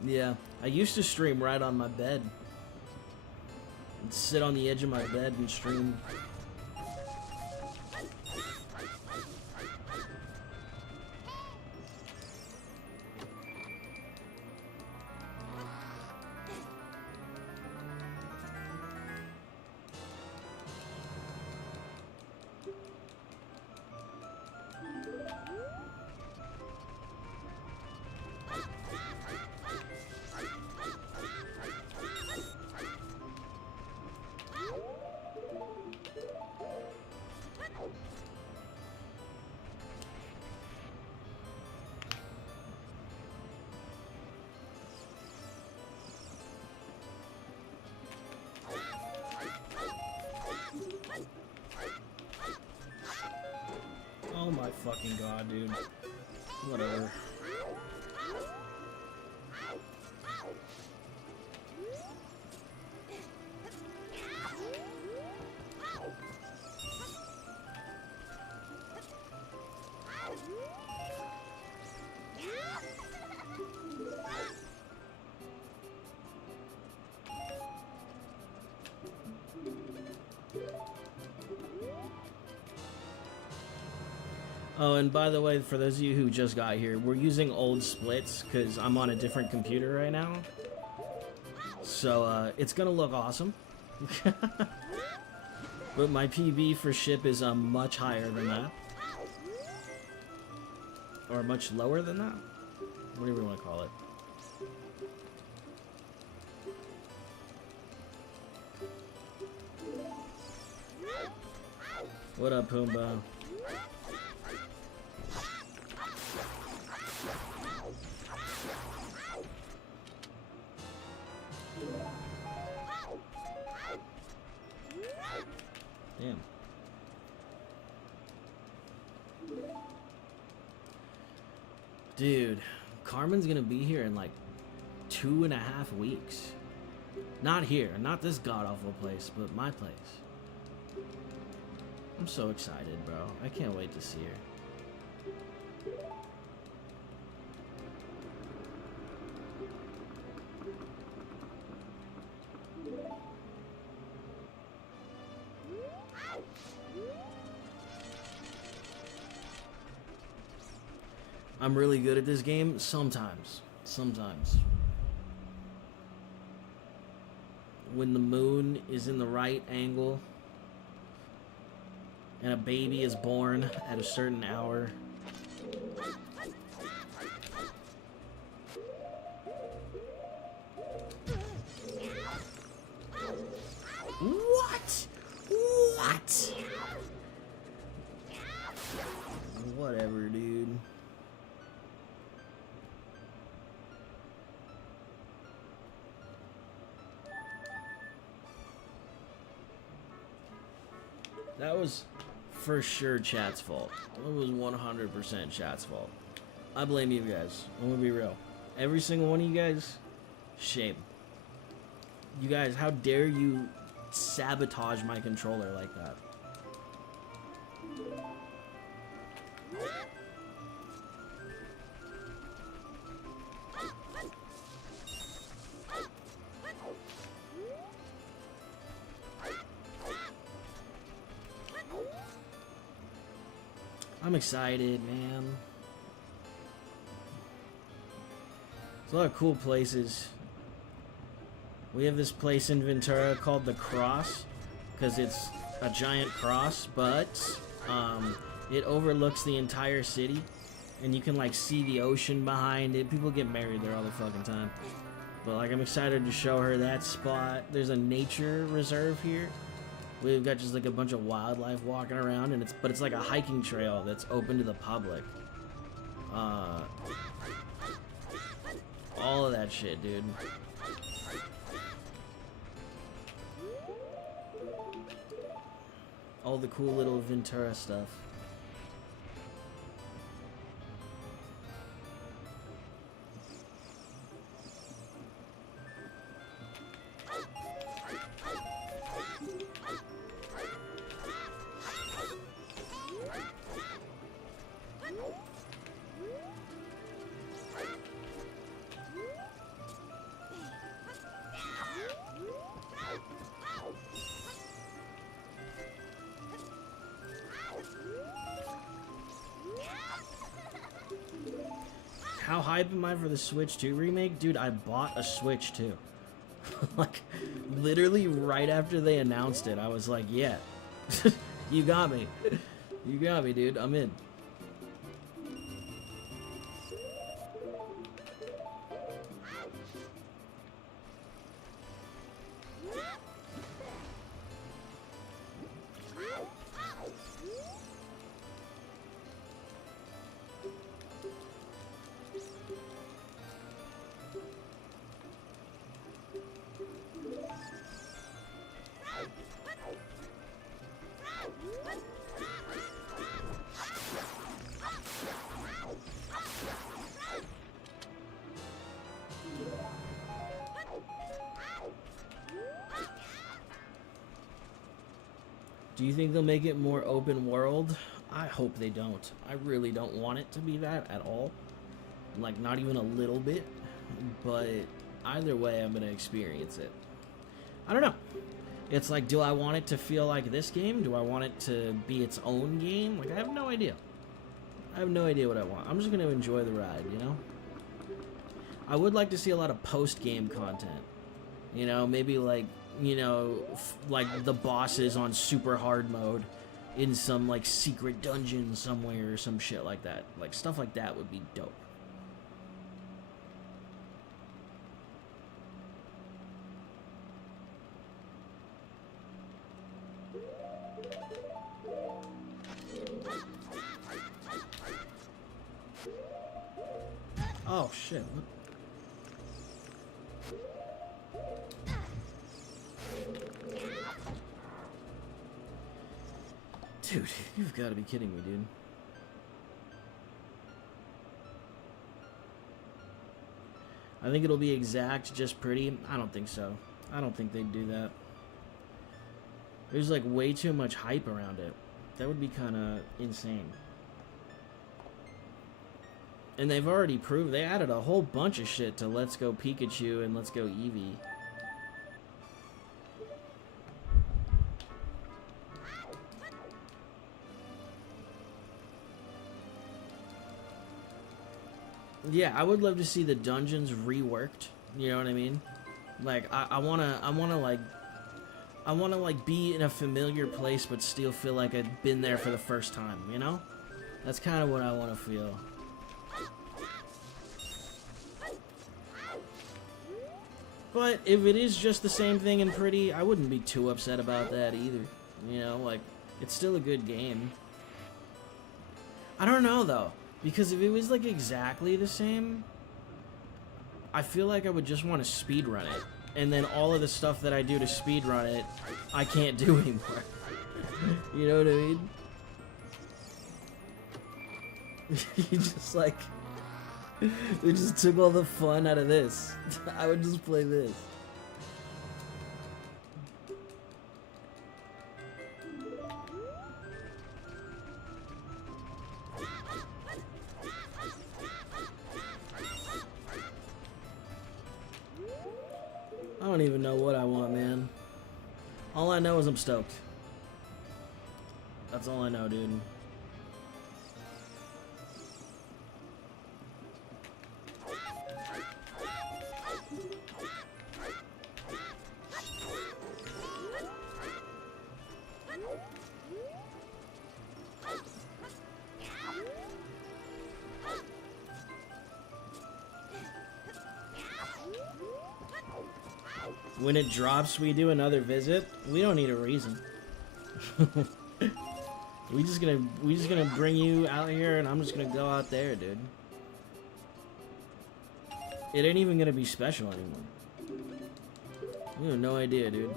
Yeah, I used to stream right on my bed. I'd sit on the edge of my bed and stream. Oh my fucking god, dude. Whatever. Oh, and by the way, for those of you who just got here, we're using old splits because I'm on a different computer right now. So, it's gonna look awesome. But my PB for ship is much higher than that. Or much lower than that? Whatever you want to call it. What up, Pumbaa? Damn. Dude, Carmen's gonna be here in like 2.5 weeks. Not here, not this god-awful place, but my place. I'm so excited, bro. I can't wait to see her. I'm really good at this game sometimes. Sometimes. When the moon is in the right angle and a baby is born at a certain hour. What? What? Whatever, dude. That was for sure chat's fault. It was 100% chat's fault. I blame you guys. I'm gonna be real. Every single one of you guys, shame. You guys, how dare you sabotage my controller like that? I'm excited, man. There's a lot of cool places. We have this place in Ventura called the Cross, because it's a giant cross, but it overlooks the entire city, and you can like see the ocean behind it. People get married there all the fucking time. But like, I'm excited to show her that spot. There's a nature reserve here. We've got just like a bunch of wildlife walking around, and it's like a hiking trail that's open to the public. All of that shit, dude. All the cool little Ventura stuff. How hype am I for the Switch 2 remake? Dude, I bought a Switch 2. Like, literally right after they announced it, I was like, yeah. You got me. You got me, dude. I'm in. Do you think they'll make it more open world? I hope they don't. I really don't want it to be that at all. Like, not even a little bit. But either way, I'm gonna experience it. I don't know. It's like, do I want it to feel like this game? Do I want it to be its own game? Like, I have no idea. I have no idea what I want. I'm just gonna enjoy the ride, you know? I would like to see a lot of post-game content. You know, maybe like, you know, like the bosses on super hard mode in some like secret dungeon somewhere or some shit like that. Like stuff like that would be dope. Oh shit. What? Dude, you've got to be kidding me, dude. I think it'll be exact, just pretty. I don't think so. I don't think they'd do that. There's like way too much hype around it. That would be kind of insane. And they've already proved, they added a whole bunch of shit to Let's Go Pikachu and Let's Go Eevee. Yeah, I would love to see the dungeons reworked. You know what I mean? Like, I wanna like be in a familiar place, but still feel like I've been there for the first time. You know? That's kind of what I want to feel. But if it is just the same thing and pretty, I wouldn't be too upset about that either. You know, like, it's still a good game. I don't know though. Because if it was like exactly the same, I feel like I would just want to speedrun it. And then all of the stuff that I do to speedrun it, I can't do anymore. You know what I mean? You just like, they just took all the fun out of this. I would just play this. I don't even know what I want, man. All I know is I'm stoked. That's all I know, dude. When it drops, we do another visit. We don't need a reason. we just gonna bring you out here, and I'm just gonna go out there, dude. It ain't even gonna be special anymore. You have no idea, dude.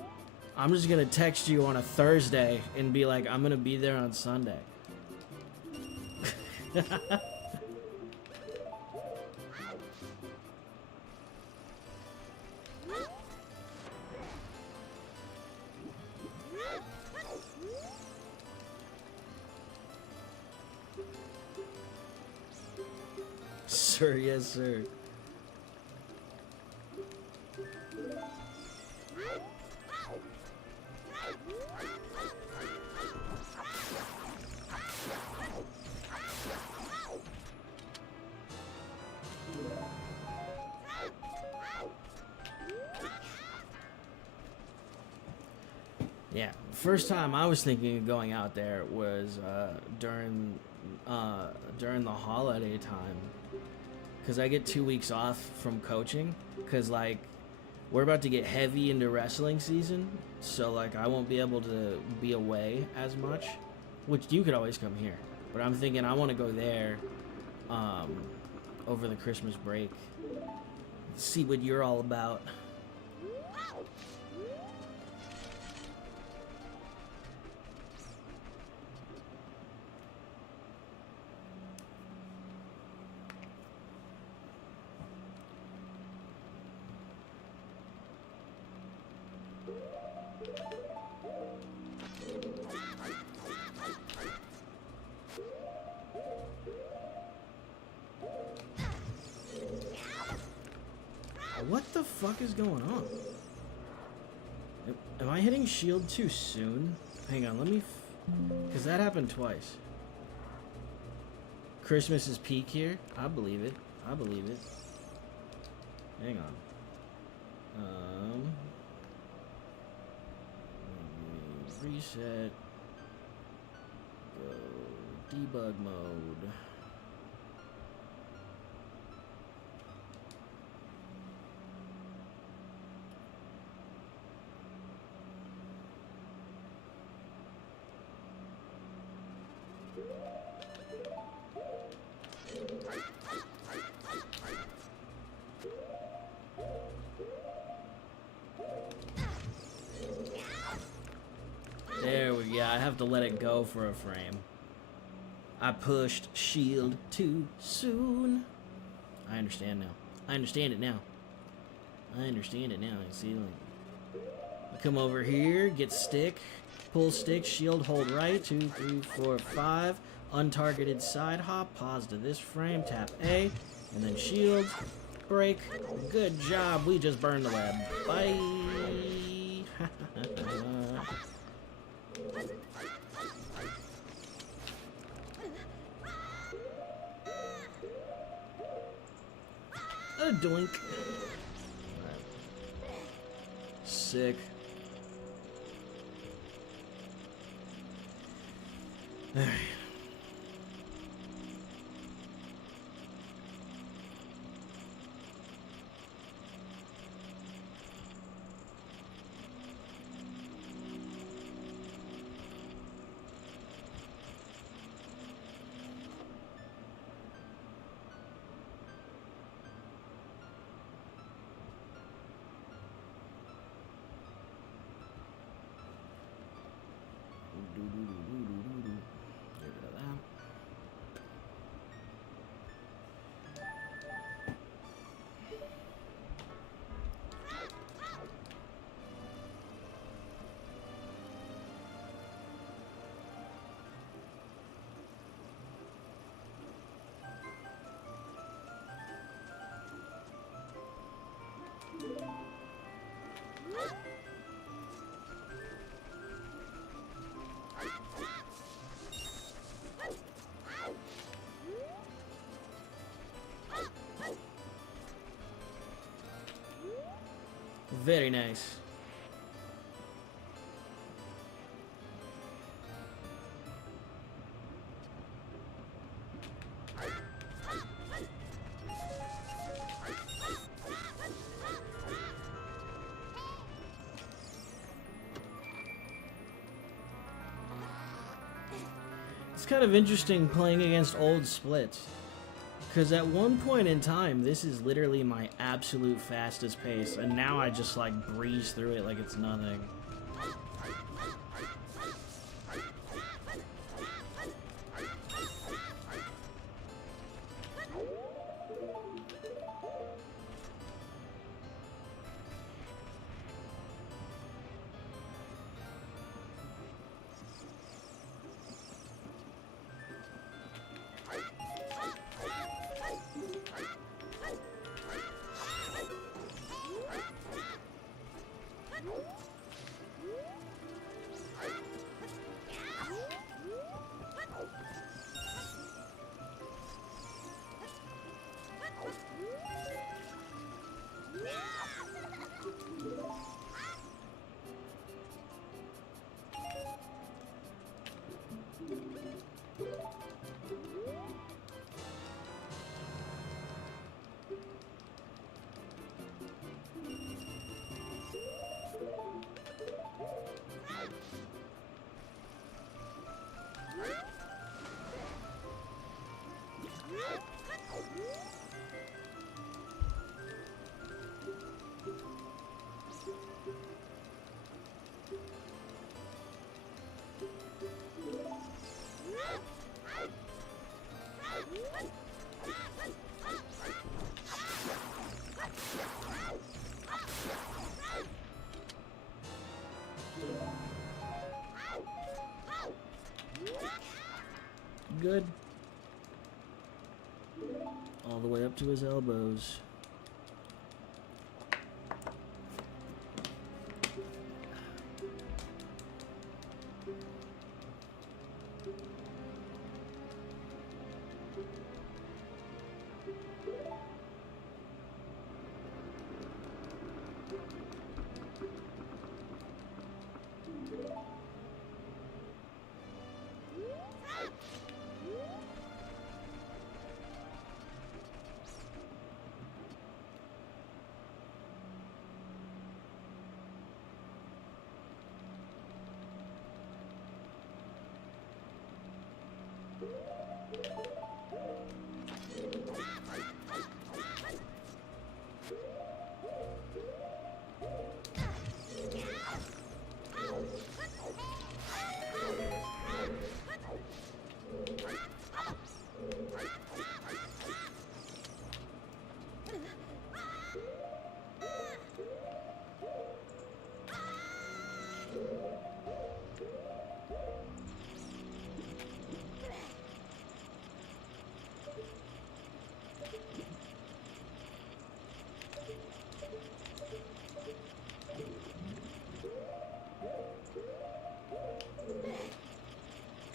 I'm just gonna text you on a Thursday and be like, I'm gonna be there on Sunday. Sir, yes, sir. Yeah, first time I was thinking of going out there was during the holiday time, because I get 2 weeks off from coaching, because like we're about to get heavy into wrestling season, so like I won't be able to be away as much, which you could always come here, but I'm thinking I want to go there over the Christmas break, see what you're all about. What the fuck is going on? Am I hitting shield too soon? Hang on, let me... Because that happened twice. Christmas is peak here? I believe it. I believe it. Hang on. Reset. Go debug mode. There we go. I have to let it go for a frame. I pushed shield too soon. I understand now. I understand it now. I understand it now. You see, like, come over here, get stick, pull stick, shield, hold right, 2, 3, 4, 5. Untargeted side hop, pause to this frame, tap A, and then shield, break. Good job. We just burned the web. Bye. A doink. Right. Sick. Alright. Get rid of that. Very nice. kind of interesting playing against old splits. Because at one point in time, this is literally my absolute fastest pace, and now I just like breeze through it like it's nothing. Good. All the way up to his elbows.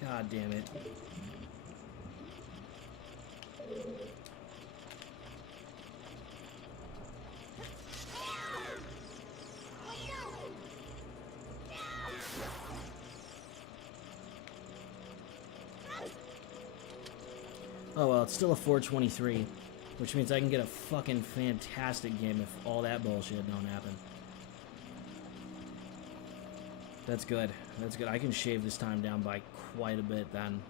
God damn it. Oh well, it's still a 423, which means I can get a fucking fantastic game if all that bullshit don't happen. That's good. That's good. I can shave this time down by quite a bit then.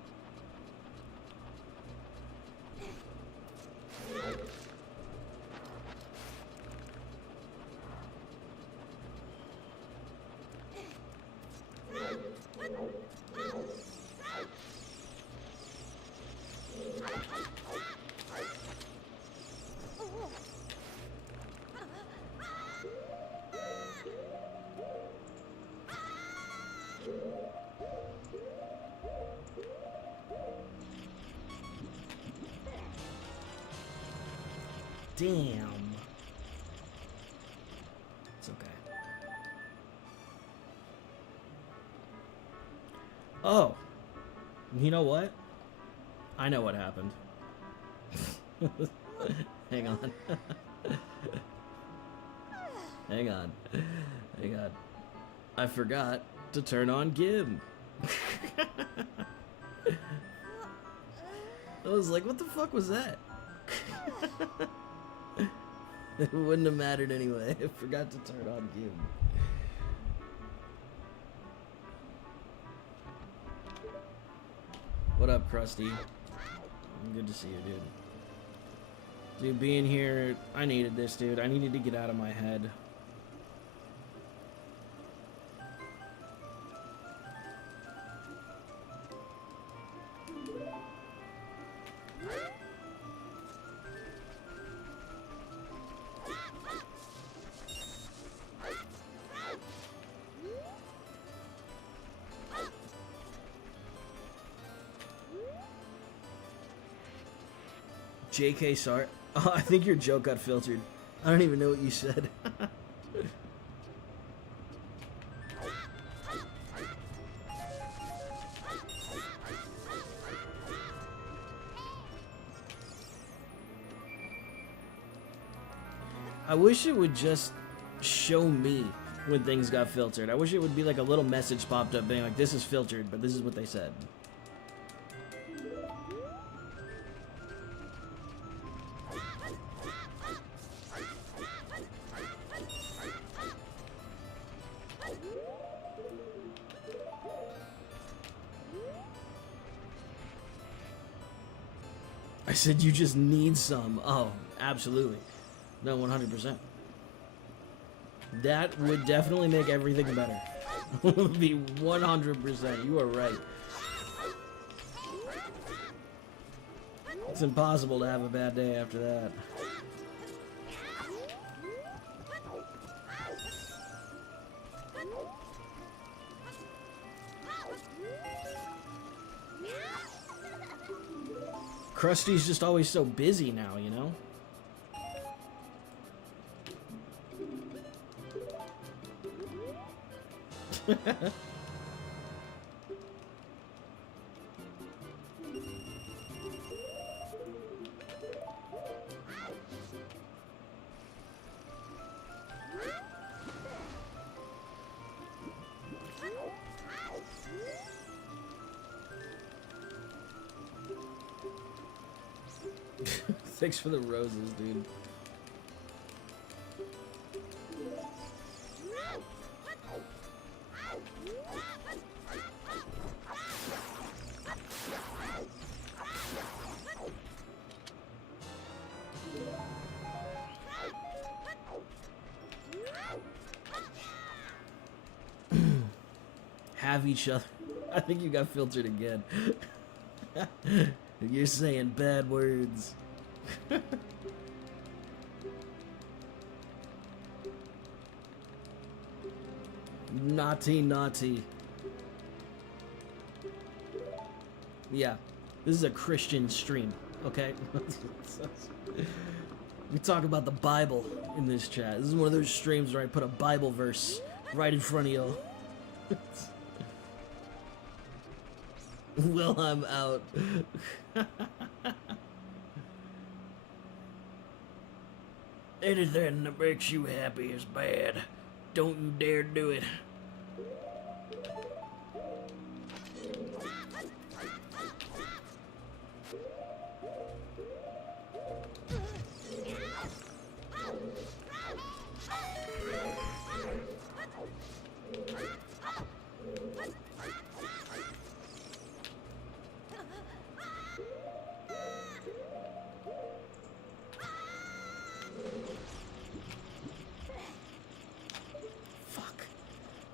Damn. It's okay. Oh. You know what? I know what happened. Hang on. Hang on. Hang on. I forgot to turn on Gim. I was like, what the fuck was that? It wouldn't have mattered anyway. I forgot to turn on Gim. What up, Krusty? Good to see you, dude. Dude, being here, I needed this, dude. I needed to get out of my head. JK, sorry. Oh, I think your joke got filtered. I don't even know what you said. I wish it would just show me when things got filtered. I wish it would be like a little message popped up being like, this is filtered, but this is what they said. I said you just need some. Oh, absolutely. No, 100%. That would definitely make everything better. Would be 100%. You are right. It's impossible to have a bad day after that. Krusty's just always so busy now, you know? Thanks for the roses, dude. Have each other. I think you got filtered again. You're saying bad words. Naughty, naughty. Yeah, this is a Christian stream, okay? We talk about the Bible in this chat. This is one of those streams where I put a Bible verse right in front of you. Well, I'm out. Anything that makes you happy is bad. Don't you dare do it.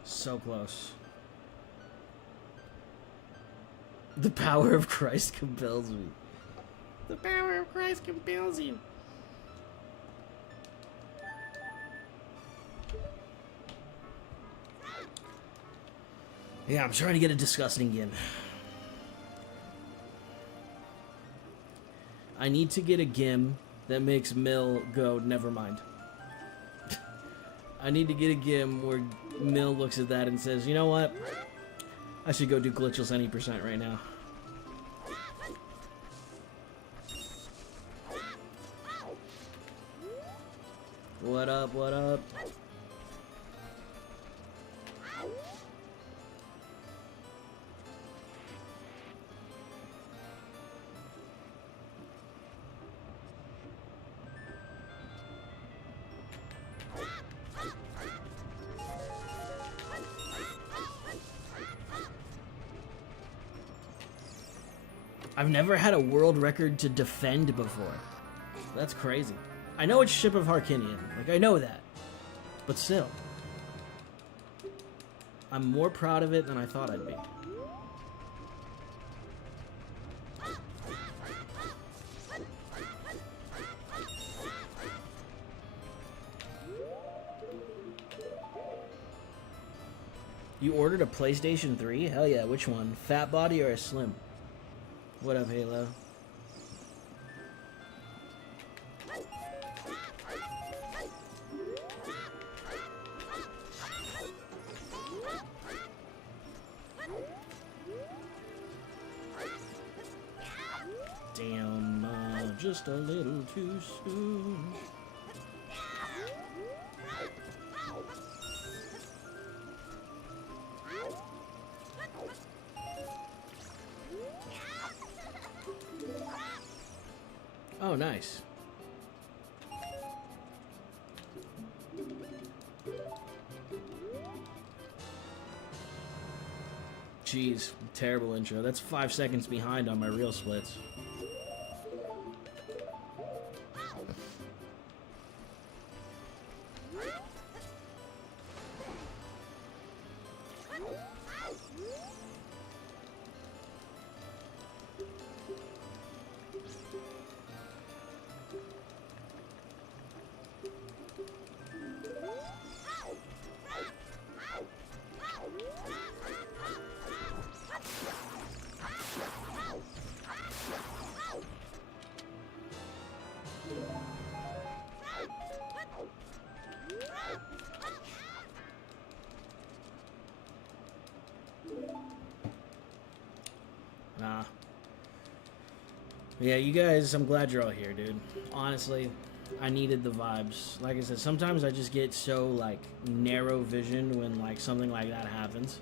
So close. The power of Christ compels me. The power of Christ compels you. Yeah, I'm trying to get a disgusting again. I need to get a gim that makes Mill go, never mind. I need to get a gim where Mill looks at that and says, you know what? I should go do glitchless any percent right now. What up, what up? I've never had a world record to defend before. That's crazy. I know it's Ship of Harkinian. Like, I know that. But still. I'm more proud of it than I thought I'd be. You ordered a PlayStation 3? Hell yeah, which one? Fat body or a slim? What up, Halo? Damn, just a little too soon. Oh, nice. Jeez, terrible intro. That's 5 seconds behind on my real splits. Nah. Yeah, you guys, I'm glad you're all here, dude. Honestly, I needed the vibes. Like I said, sometimes I just get so, like, narrow vision when, like, something like that happens.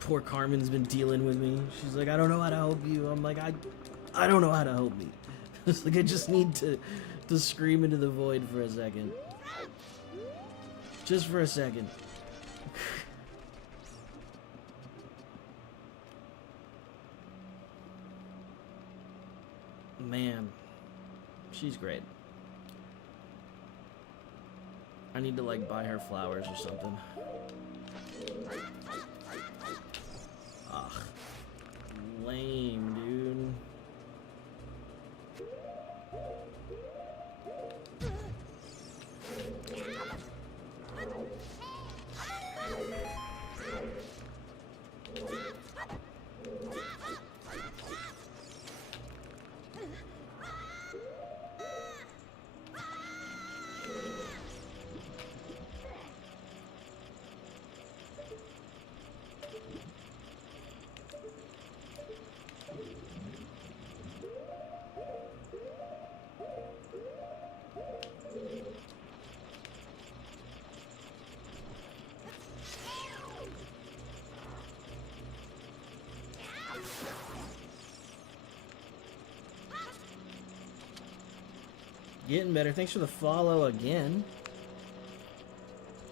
Poor Carmen's been dealing with me. She's like, I don't know how to help you. I'm like, I don't know how to help me. It's like, I just need to scream into the void for a second. Just for a second. Man, she's great. I need to, like, buy her flowers or something. Ugh. Lame, dude. Getting better. Thanks for the follow again.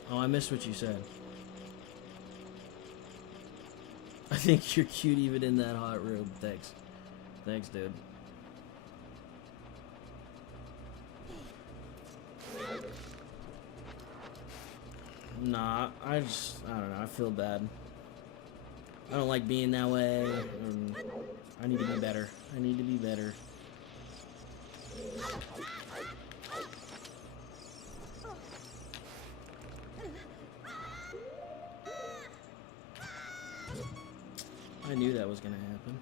Oh, I missed what you said. I think you're cute even in that hot room. Thanks. Thanks, dude. Nah, I don't know. I feel bad. I don't like being that way. I need to be better. I need to be better. I knew that was gonna happen.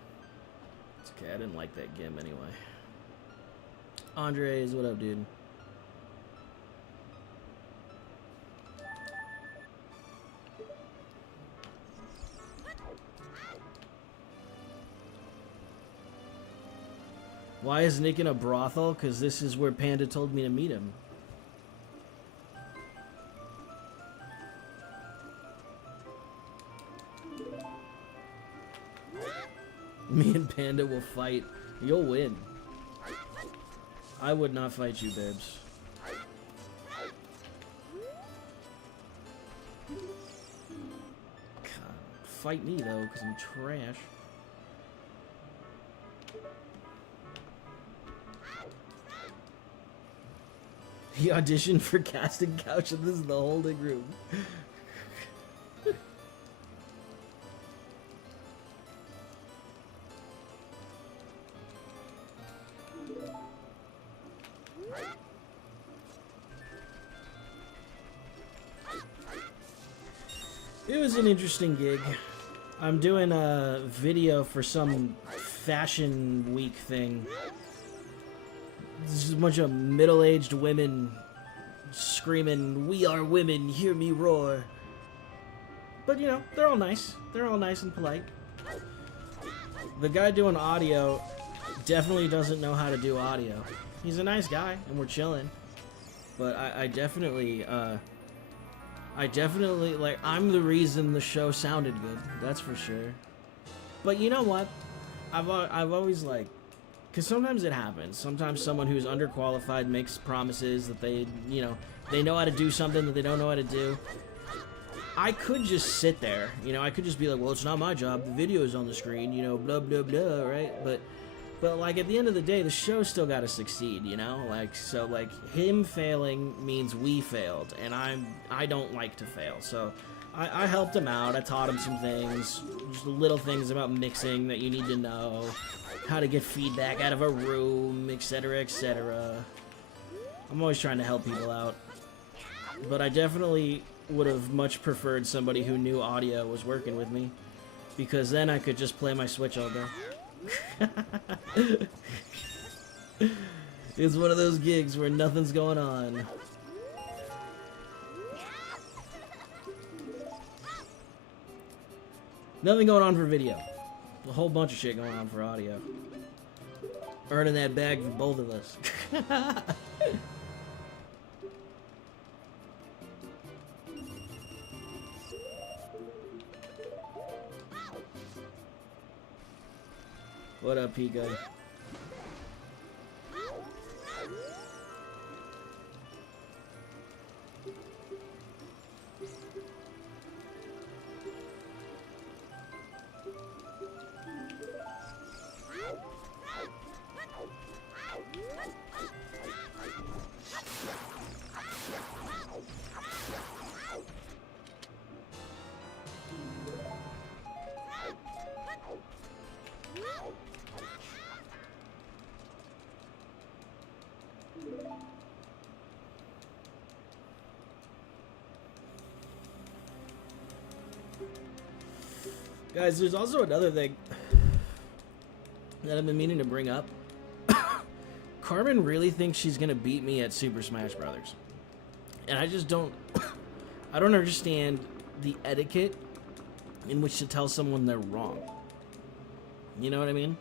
It's okay, I didn't like that game anyway. Andres, what up, dude? Why is Nick in a brothel? Because this is where Panda told me to meet him. Me and Panda will fight. You'll win. I would not fight you, babes. God, fight me, though, because I'm trash. He auditioned for casting couch, and this is the holding room. It was an interesting gig. I'm doing a video for some fashion week thing. This is a bunch of middle-aged women screaming, "We are women, hear me roar." But, you know, they're all nice. They're all nice and polite. The guy doing audio definitely doesn't know how to do audio. He's a nice guy, and we're chilling. But I definitely, like, I'm the reason the show sounded good. That's for sure. But you know what? I've always, like, because sometimes it happens. Sometimes someone who's underqualified makes promises that they, you know, they know how to do something that they don't know how to do. I could just sit there, you know, I could just be like, well, it's not my job, the video is on the screen, you know, blah, blah, blah, right? But like, at the end of the day, the show's still got to succeed, you know? Like, so, like, him failing means we failed, and I don't like to fail, so I helped him out. I taught him some things, just little things about mixing that you need to know, how to get feedback out of a room, etc., etc. I'm always trying to help people out. But I definitely would have much preferred somebody who knew audio was working with me, because then I could just play my Switch all day. It's one of those gigs where nothing's going on. Nothing going on for video. A whole bunch of shit going on for audio. Earning that bag for both of us. What up, Pika? Guys, there's also another thing that I've been meaning to bring up. Carmen really thinks she's gonna beat me at Super Smash Brothers. And I just don't... I don't understand the etiquette in which to tell someone they're wrong. You know what I mean?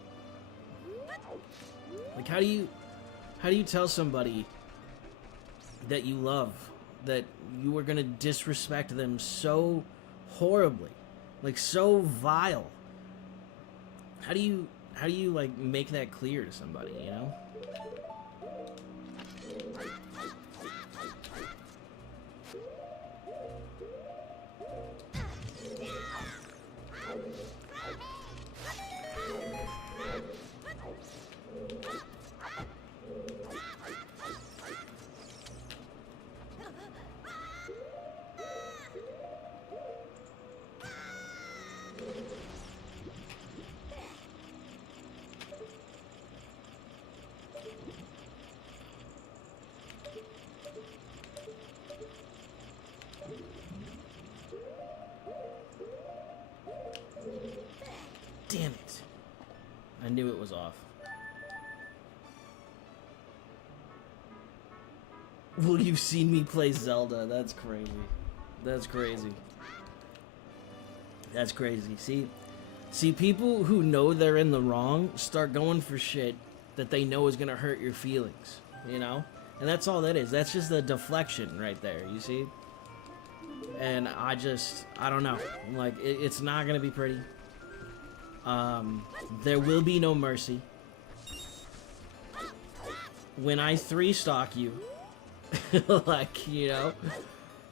Like, how do you tell somebody that you love that you are gonna disrespect them so horribly? Like, so vile. How do you like make that clear to somebody, you know? Damn it. I knew it was off. Well, you've seen me play Zelda. That's crazy. That's crazy. That's crazy. See, people who know they're in the wrong start going for shit that they know is gonna hurt your feelings, you know? And that's all that is. That's just a deflection right there, you see? And I don't know. Like, it's not gonna be pretty. There will be no mercy. When I 3-stock you, like, you know,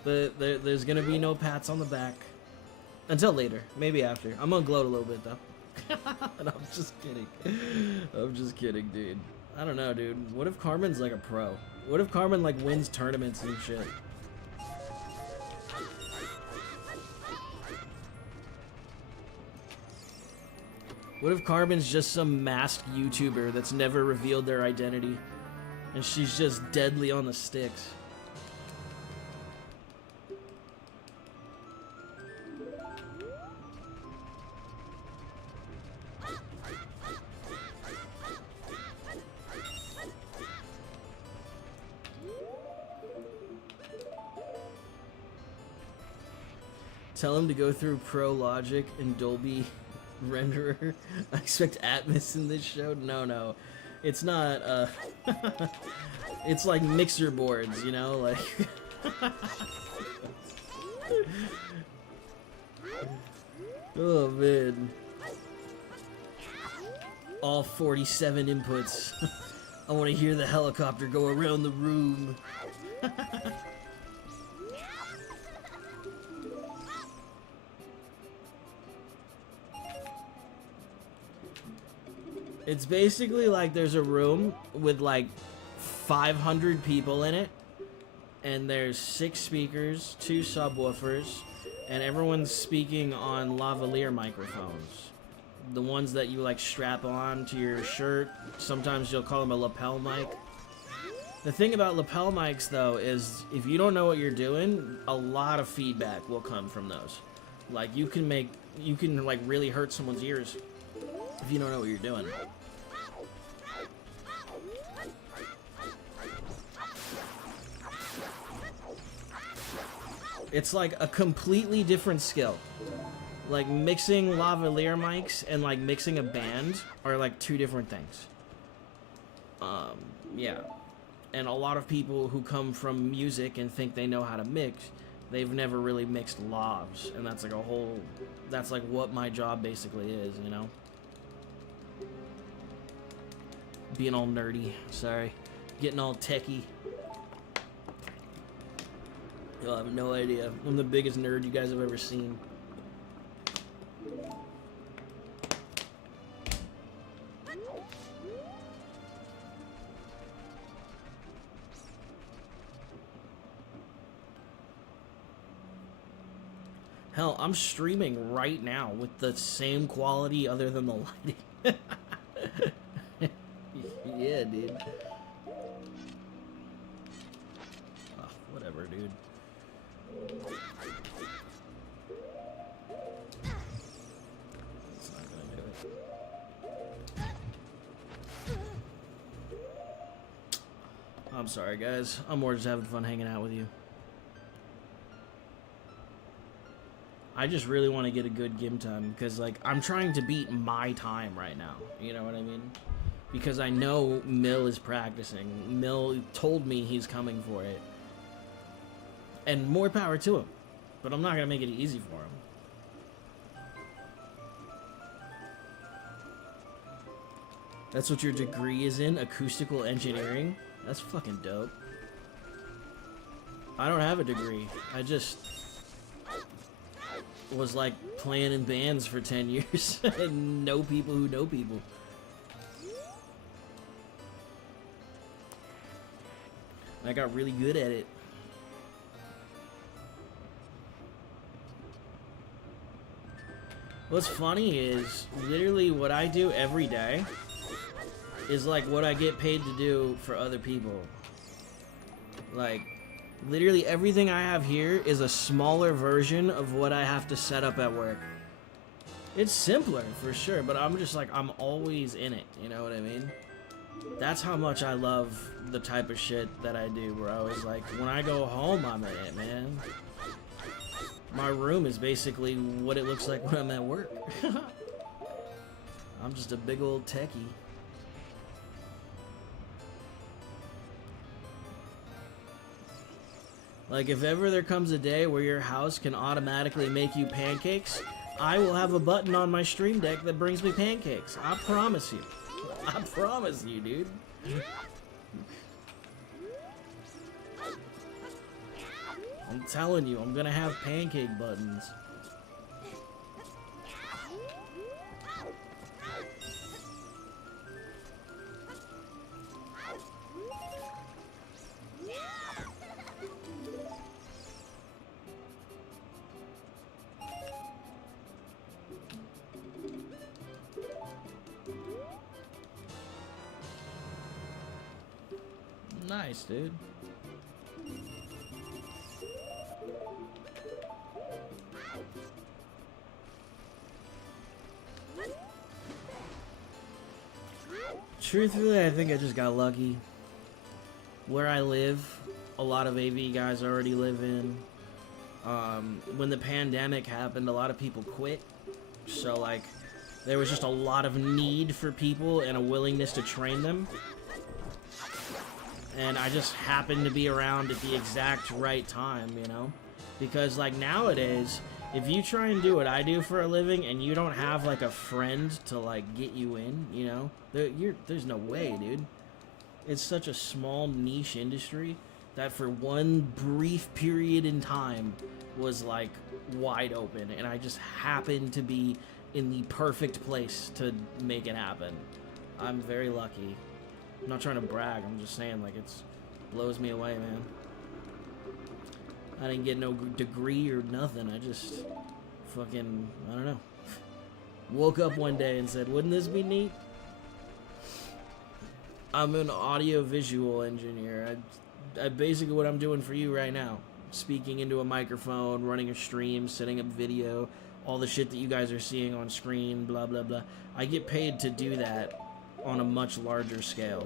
there's gonna be no pats on the back. Until later. Maybe after. I'm gonna gloat a little bit, though. And I'm just kidding. I'm just kidding, dude. I don't know, dude. What if Carmen's like a pro? What if Carmen like wins tournaments and shit? What if Carmen's just some masked YouTuber that's never revealed their identity? And she's just deadly on the sticks. Tell him to go through Pro Logic and Dolby Renderer. I expect Atmos in this show. No. It's not, it's like mixer boards, you know? Like... Oh, man. All 47 inputs. I want to hear the helicopter go around the room. It's basically like there's a room with like 500 people in it, and there's 6 speakers, 2 subwoofers, and everyone's speaking on lavalier microphones. The ones that you like strap on to your shirt. Sometimes you'll call them a lapel mic. The thing about lapel mics though is if you don't know what you're doing, a lot of feedback will come from those. Like you can like really hurt someone's ears if you don't know what you're doing. It's like a completely different skill. Like mixing lavalier mics and like mixing a band are like 2 different things. Yeah. And a lot of people who come from music and think they know how to mix, they've never really mixed lavs, and that's like a whole, that's like what my job basically is, you know? Being all nerdy, sorry. Getting all techie. You'll have no idea. I'm the biggest nerd you guys have ever seen. Hell, I'm streaming right now with the same quality other than the lighting. Yeah, dude. Oh, whatever, dude. It's not gonna do it. I'm sorry, guys. I'm more just having fun hanging out with you. I just really want to get a good game time because, like, I'm trying to beat my time right now. You know what I mean? Because I know Mill is practicing. Mill told me he's coming for it. And more power to him. But I'm not going to make it easy for him. That's what your degree is in? Acoustical engineering? That's fucking dope. I don't have a degree. I just was like playing in bands for 10 years and know people who know people. I got really good at it. What's funny is literally what I do every day is like what I get paid to do for other people. Like, literally everything I have here is a smaller version of what I have to set up at work. It's simpler, for sure, but I'm just like, I'm always in it, you know what I mean? That's how much I love the type of shit that I do, where I was like, when I go home, I'm in it, man. My room is basically what it looks like when I'm at work. I'm just a big old techie. Like, if ever there comes a day where your house can automatically make you pancakes, I will have a button on my stream deck that brings me pancakes. I promise you. I promise you, dude. I'm telling you, I'm gonna have pancake buttons. Nice, dude. Truthfully, I think I just got lucky. Where I live, a lot of AV guys already live in. When the pandemic happened, a lot of people quit. So, like, there was just a lot of need for people and a willingness to train them. And I just happened to be around at the exact right time, you know? Because, like, nowadays, if you try and do what I do for a living and you don't have, like, a friend to, like, get you in, you know? There's no way, dude. It's such a small niche industry that for one brief period in time was, like, wide open. And I just happened to be in the perfect place to make it happen. I'm very lucky. I'm not trying to brag, I'm just saying, like, it's blows me away, man. I didn't get no degree or nothing, I just fucking, I don't know. Woke up one day and said, wouldn't this be neat? I'm an audio-visual engineer. I basically what I'm doing for you right now. Speaking into a microphone, running a stream, setting up video, all the shit that you guys are seeing on screen, blah, blah, blah. I get paid to do that on a much larger scale.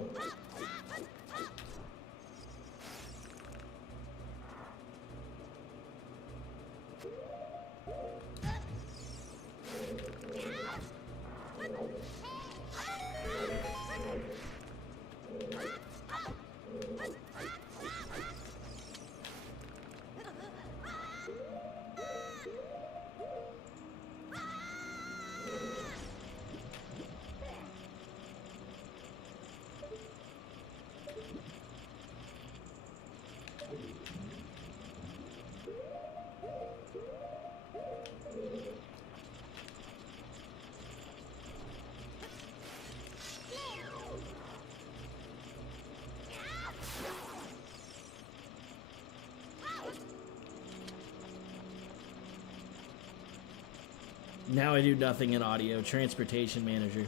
Now I do nothing in audio. Transportation manager.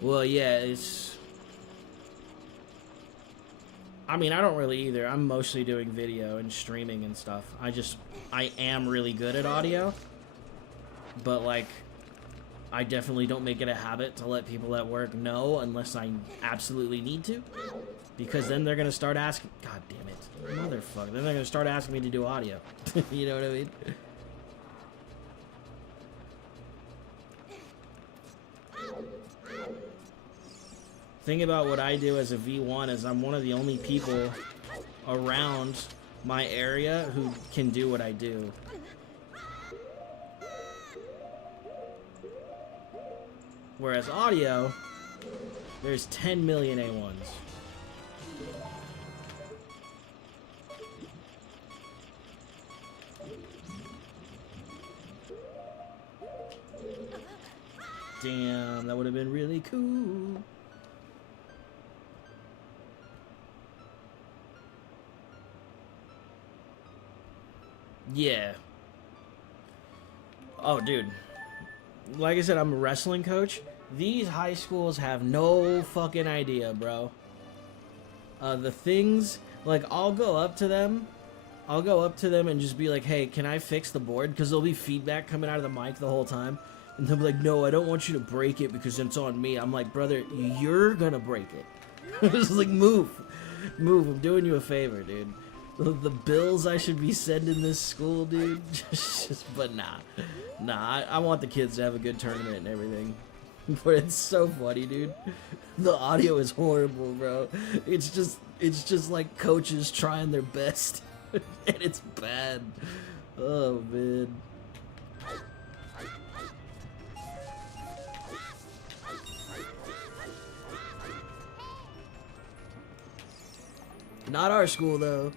Well, yeah, it's... I mean, I don't really either. I'm mostly doing video and streaming and stuff. I am really good at audio. But, like, I definitely don't make it a habit to let people at work know unless I absolutely need to. Because then they're going to start asking... God damn it. Motherfucker. Then they're going to start asking me to do audio. You know what I mean? Thing about what I do as a V1 is I'm one of the only people around my area who can do what I do. Whereas audio, there's 10 million A1s. Damn, that would have been really cool. Yeah. Oh, dude. Like I said, I'm a wrestling coach. These high schools have no fucking idea, bro. The things, like, I'll go up to them and just be like, hey, can I fix the board? Because there'll be feedback coming out of the mic the whole time. And they'll be like, no, I don't want you to break it because it's on me. I'm like, brother, you're gonna break it. Just like, move. I'm doing you a favor, dude. The bills I should be sending this school, dude. But nah. I want the kids to have a good tournament and everything. But it's so funny, dude. The audio is horrible, bro. It's just like coaches trying their best, and it's bad. Oh man. Not our school though.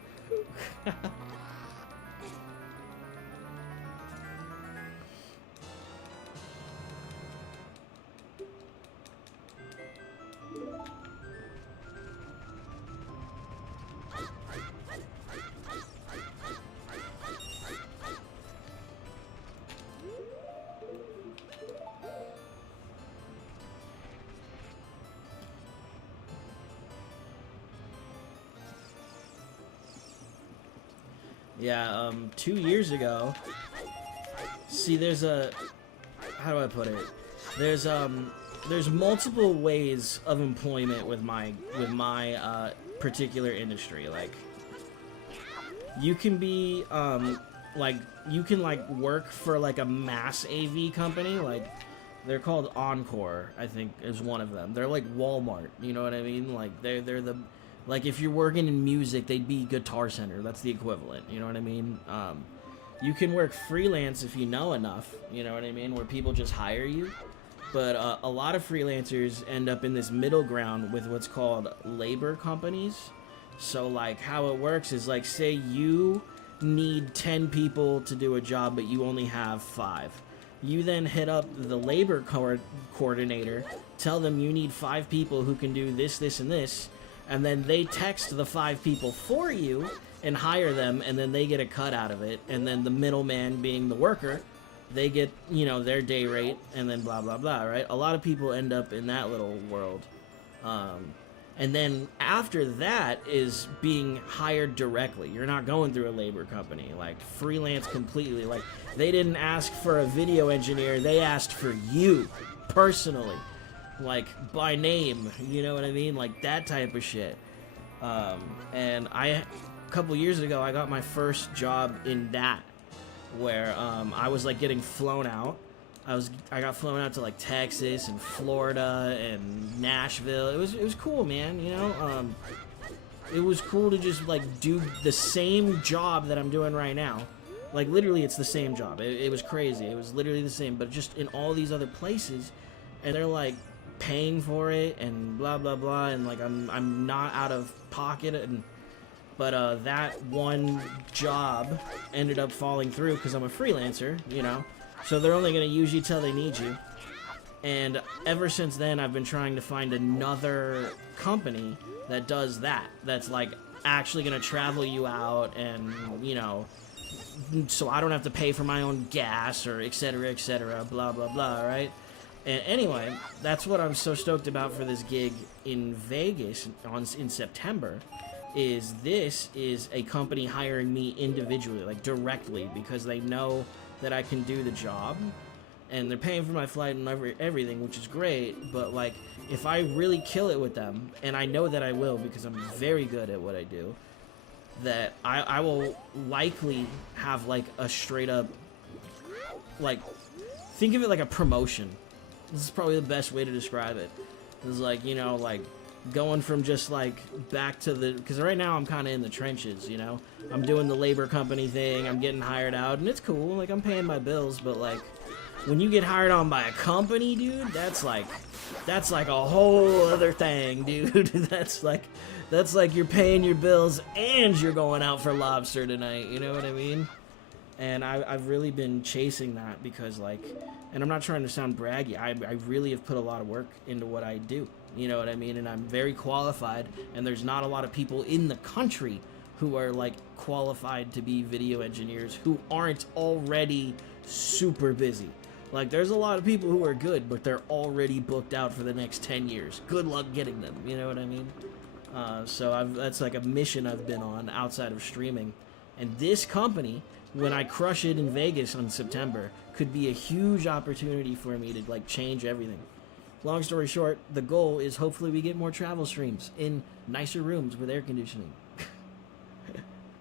Yeah, 2 years ago. See, there's a, how do I put it? There's multiple ways of employment with my particular industry. Like, you can be like you can like work for like a mass AV company, like they're called Encore, I think is one of them. They're like Walmart, you know what I mean? Like they're the, like if you're working in music, they'd be Guitar Center. That's the equivalent, you know what I mean? You can work freelance if you know enough, you know what I mean, where people just hire you. But a lot of freelancers end up in this middle ground with what's called labor companies. So like how it works is, like, say you need 10 people to do a job, but you only have 5. You then hit up the labor coordinator, tell them you need 5 people who can do this, this, and this, and then they text the 5 people for you and hire them, and then they get a cut out of it, and then the middleman, being the worker, they get, you know, their day rate, and then blah blah blah, right? A lot of people end up in that little world. And then after that is being hired directly. You're not going through a labor company, like freelance completely. Like, they didn't ask for a video engineer, they asked for you personally, like by name, you know what I mean? Like that type of shit. And a couple years ago, I got my first job in that, where I was like getting flown out. I got flown out to like Texas and Florida and Nashville. It was cool, man, you know? It was cool to just like do the same job that I'm doing right now. Like literally it's the same job. It was crazy. It was literally the same, but just in all these other places, and they're like paying for it and blah blah blah, and like I'm not out of pocket. And but that one job ended up falling through because I'm a freelancer, you know? So they're only going to use you till they need you. And ever since then, I've been trying to find another company that does that. That's like actually going to travel you out, and, you know, so I don't have to pay for my own gas or et cetera, blah, blah, blah, right? And anyway, that's what I'm so stoked about for this gig in Vegas in September. This is a company hiring me individually, like directly, because they know that I can do the job, and they're paying for my flight and everything, which is great. But like, if I really kill it with them, and I know that I will because I'm very good at what I do, that I will likely have like a straight up, like, think of it like a promotion. This is probably the best way to describe it. It's like, you know, like going from just like back to the, because right now I'm kind of in the trenches, you know? I'm doing the labor company thing, I'm getting hired out, and it's cool, like I'm paying my bills, but like when you get hired on by a company, dude, that's like a whole other thing, dude. That's like you're paying your bills and you're going out for lobster tonight, you know what I mean? And I've really been chasing that because, like, and I'm not trying to sound braggy, I really have put a lot of work into what I do, you know what I mean? And I'm very qualified, and there's not a lot of people in the country who are, like, qualified to be video engineers who aren't already super busy. Like, there's a lot of people who are good, but they're already booked out for the next 10 years. Good luck getting them, you know what I mean? So that's like a mission I've been on outside of streaming. And this company, when I crush it in Vegas in September, could be a huge opportunity for me to like change everything. Long story short, the goal is hopefully we get more travel streams in nicer rooms with air conditioning.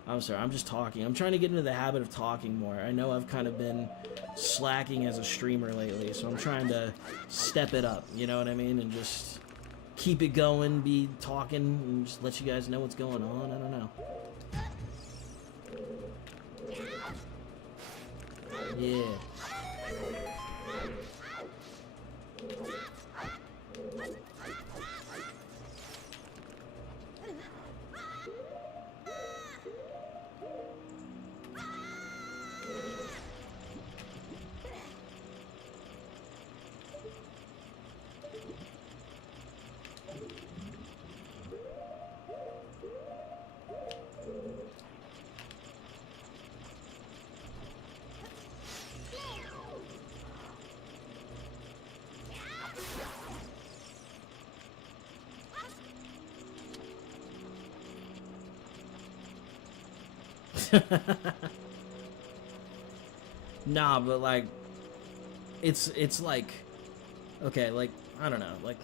I'm sorry, I'm just talking. I'm trying to get into the habit of talking more. I know I've kind of been slacking as a streamer lately, so I'm trying to step it up, you know what I mean? And just keep it going, be talking, and just let you guys know what's going on. I don't know. Yeah. Nah, but like, it's like, okay, like, I don't know, like,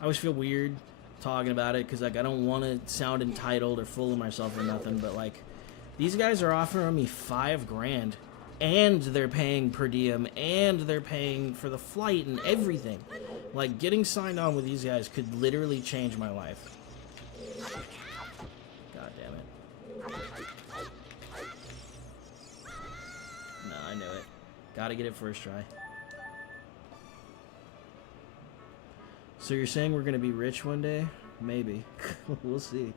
I always feel weird talking about it because like I don't want to sound entitled or full of myself or nothing, but like, these guys are offering me $5,000, and they're paying per diem, and they're paying for the flight and everything. Like, getting signed on with these guys could literally change my life. God damn it. No, I knew it. Gotta get it first try. So you're saying we're gonna be rich one day? Maybe. We'll see.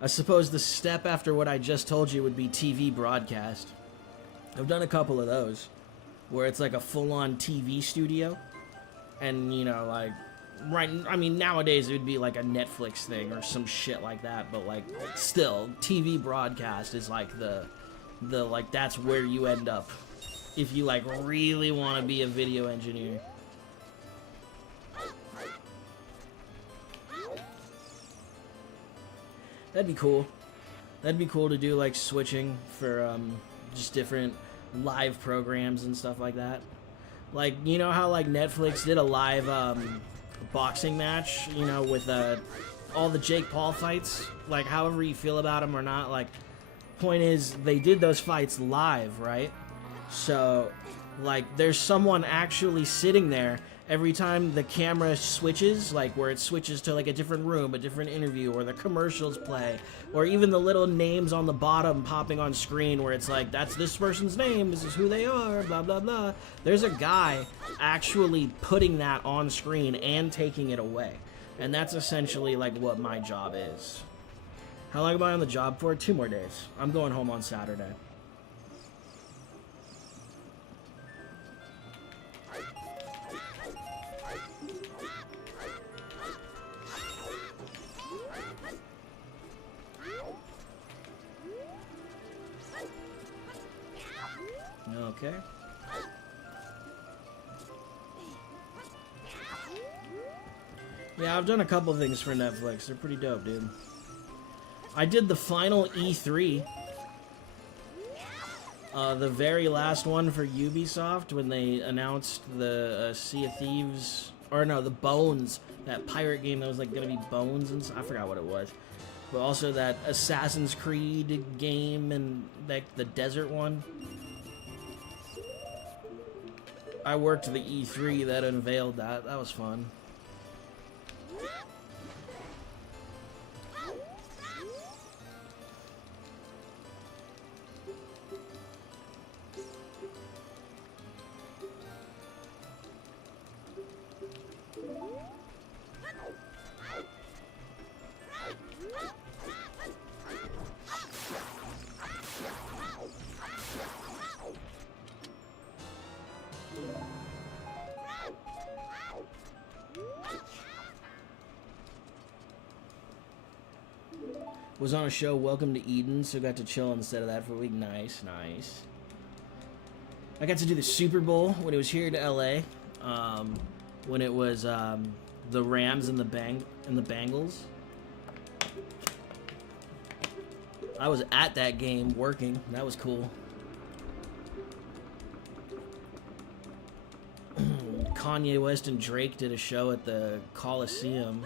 I suppose the step after what I just told you would be TV broadcast. I've done a couple of those, where it's like a full-on TV studio, and you know, like, right, I mean, nowadays it would be like a Netflix thing or some shit like that, but like, still, TV broadcast is like the like, that's where you end up if you like really want to be a video engineer. That'd be cool. That'd be cool to do, like, switching for just different live programs and stuff like that. Like, you know how like Netflix did a live boxing match, you know, with all the Jake Paul fights, like, however you feel about them or not, like, point is, they did those fights live, right? So, like, there's someone actually sitting there every time the camera switches, like, where it switches to, like, a different room, a different interview, or the commercials play, or even the little names on the bottom popping on screen where it's like, that's this person's name, this is who they are, blah, blah, blah. There's a guy actually putting that on screen and taking it away. And that's essentially, like, what my job is. How long am I on the job for? 2 more days. I'm going home on Saturday. Okay. Yeah, I've done a couple things for Netflix. They're pretty dope, dude. I did the final E3. The very last one for Ubisoft when they announced the Sea of Thieves, or no, the Bones, that pirate game that was like gonna be Bones and I forgot what it was. But also that Assassin's Creed game and like the desert one. I worked the E3 that unveiled that. That was fun. Was on a show, Welcome to Eden, so got to chill instead of that for a week. Nice, nice. I got to do the Super Bowl when it was here to LA. When it was the Rams and the Bengals. I was at that game working. That was cool. Kanye West and Drake did a show at the Coliseum.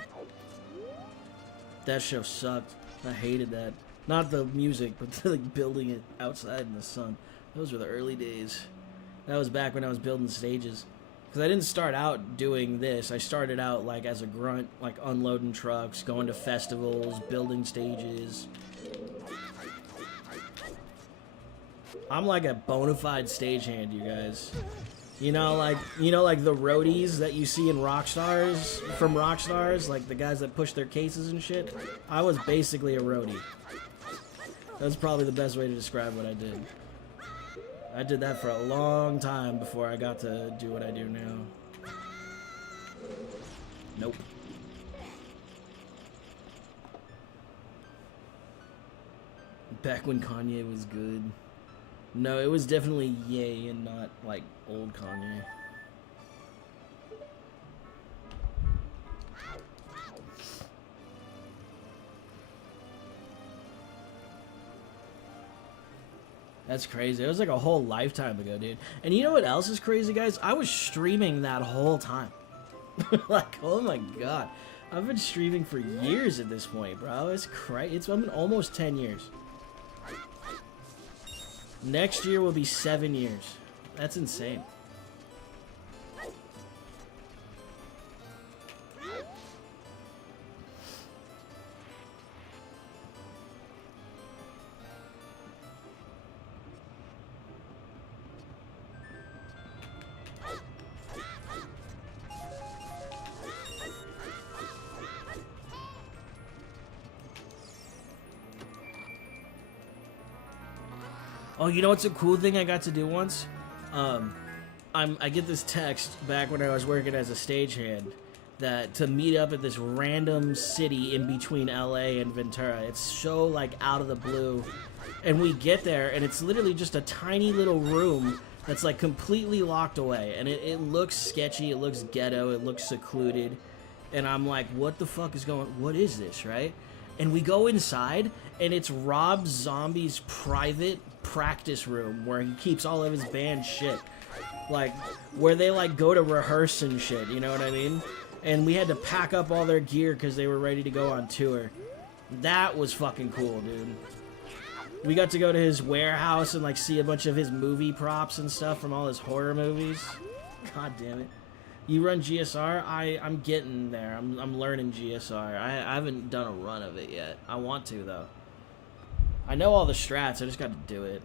That show sucked. I hated that. Not the music, but like building it outside in the sun. Those were the early days. That was back when I was building stages. Because I didn't start out doing this. I started out like as a grunt, like unloading trucks, going to festivals, building stages. I'm like a bona fide stagehand, you guys. You know, like the roadies that you see in Rockstars, from Rockstars, like the guys that push their cases and shit. I was basically a roadie. That's probably the best way to describe what I did. I did that for a long time before I got to do what I do now. Nope. Back when Kanye was good. No, it was definitely Ye and not, like, old Kanye. That's crazy. It was like a whole lifetime ago, dude. And you know what else is crazy, guys? I was streaming that whole time. Like, oh my god. I've been streaming for years at this point, bro. It's crazy. It's been almost 10 years. Next year will be 7 years. That's insane. Oh, you know what's a cool thing I got to do once? I get this text back when I was working as a stagehand that to meet up at this random city in between LA and Ventura. It's so like out of the blue. And we get there and it's literally just a tiny little room that's like completely locked away. And it looks sketchy, it looks ghetto, it looks secluded. And I'm like, what the fuck is what is this, right? And we go inside and it's Rob Zombie's private practice room where he keeps all of his band shit. Like, where they like go to rehearse and shit, you know what I mean? And we had to pack up all their gear because they were ready to go on tour. That was fucking cool, dude. We got to go to his warehouse and like see a bunch of his movie props and stuff from all his horror movies. God damn it. You run GSR? I'm getting there. I'm learning GSR. I haven't done a run of it yet. I want to, though. I know all the strats. I just got to do it.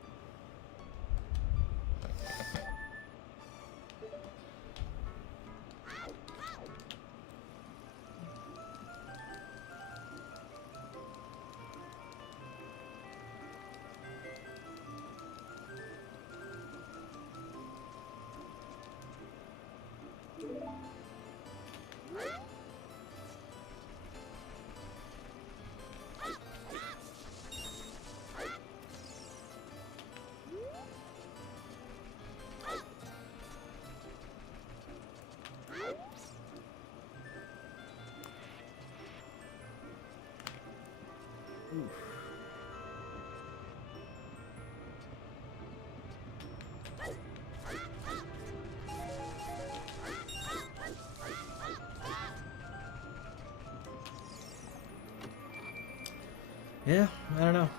Yeah, I don't know.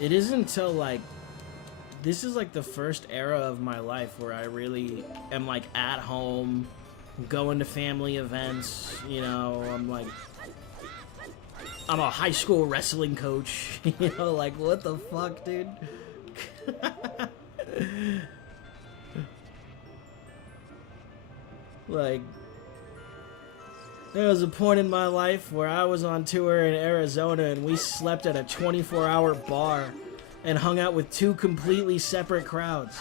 It isn't until like this is like the first era of my life where I really am like at home, going to family events, you know, I'm a high school wrestling coach, you know, like what the fuck, dude? Like, there was a point in my life where I was on tour in Arizona and we slept at a 24-hour bar and hung out with two completely separate crowds.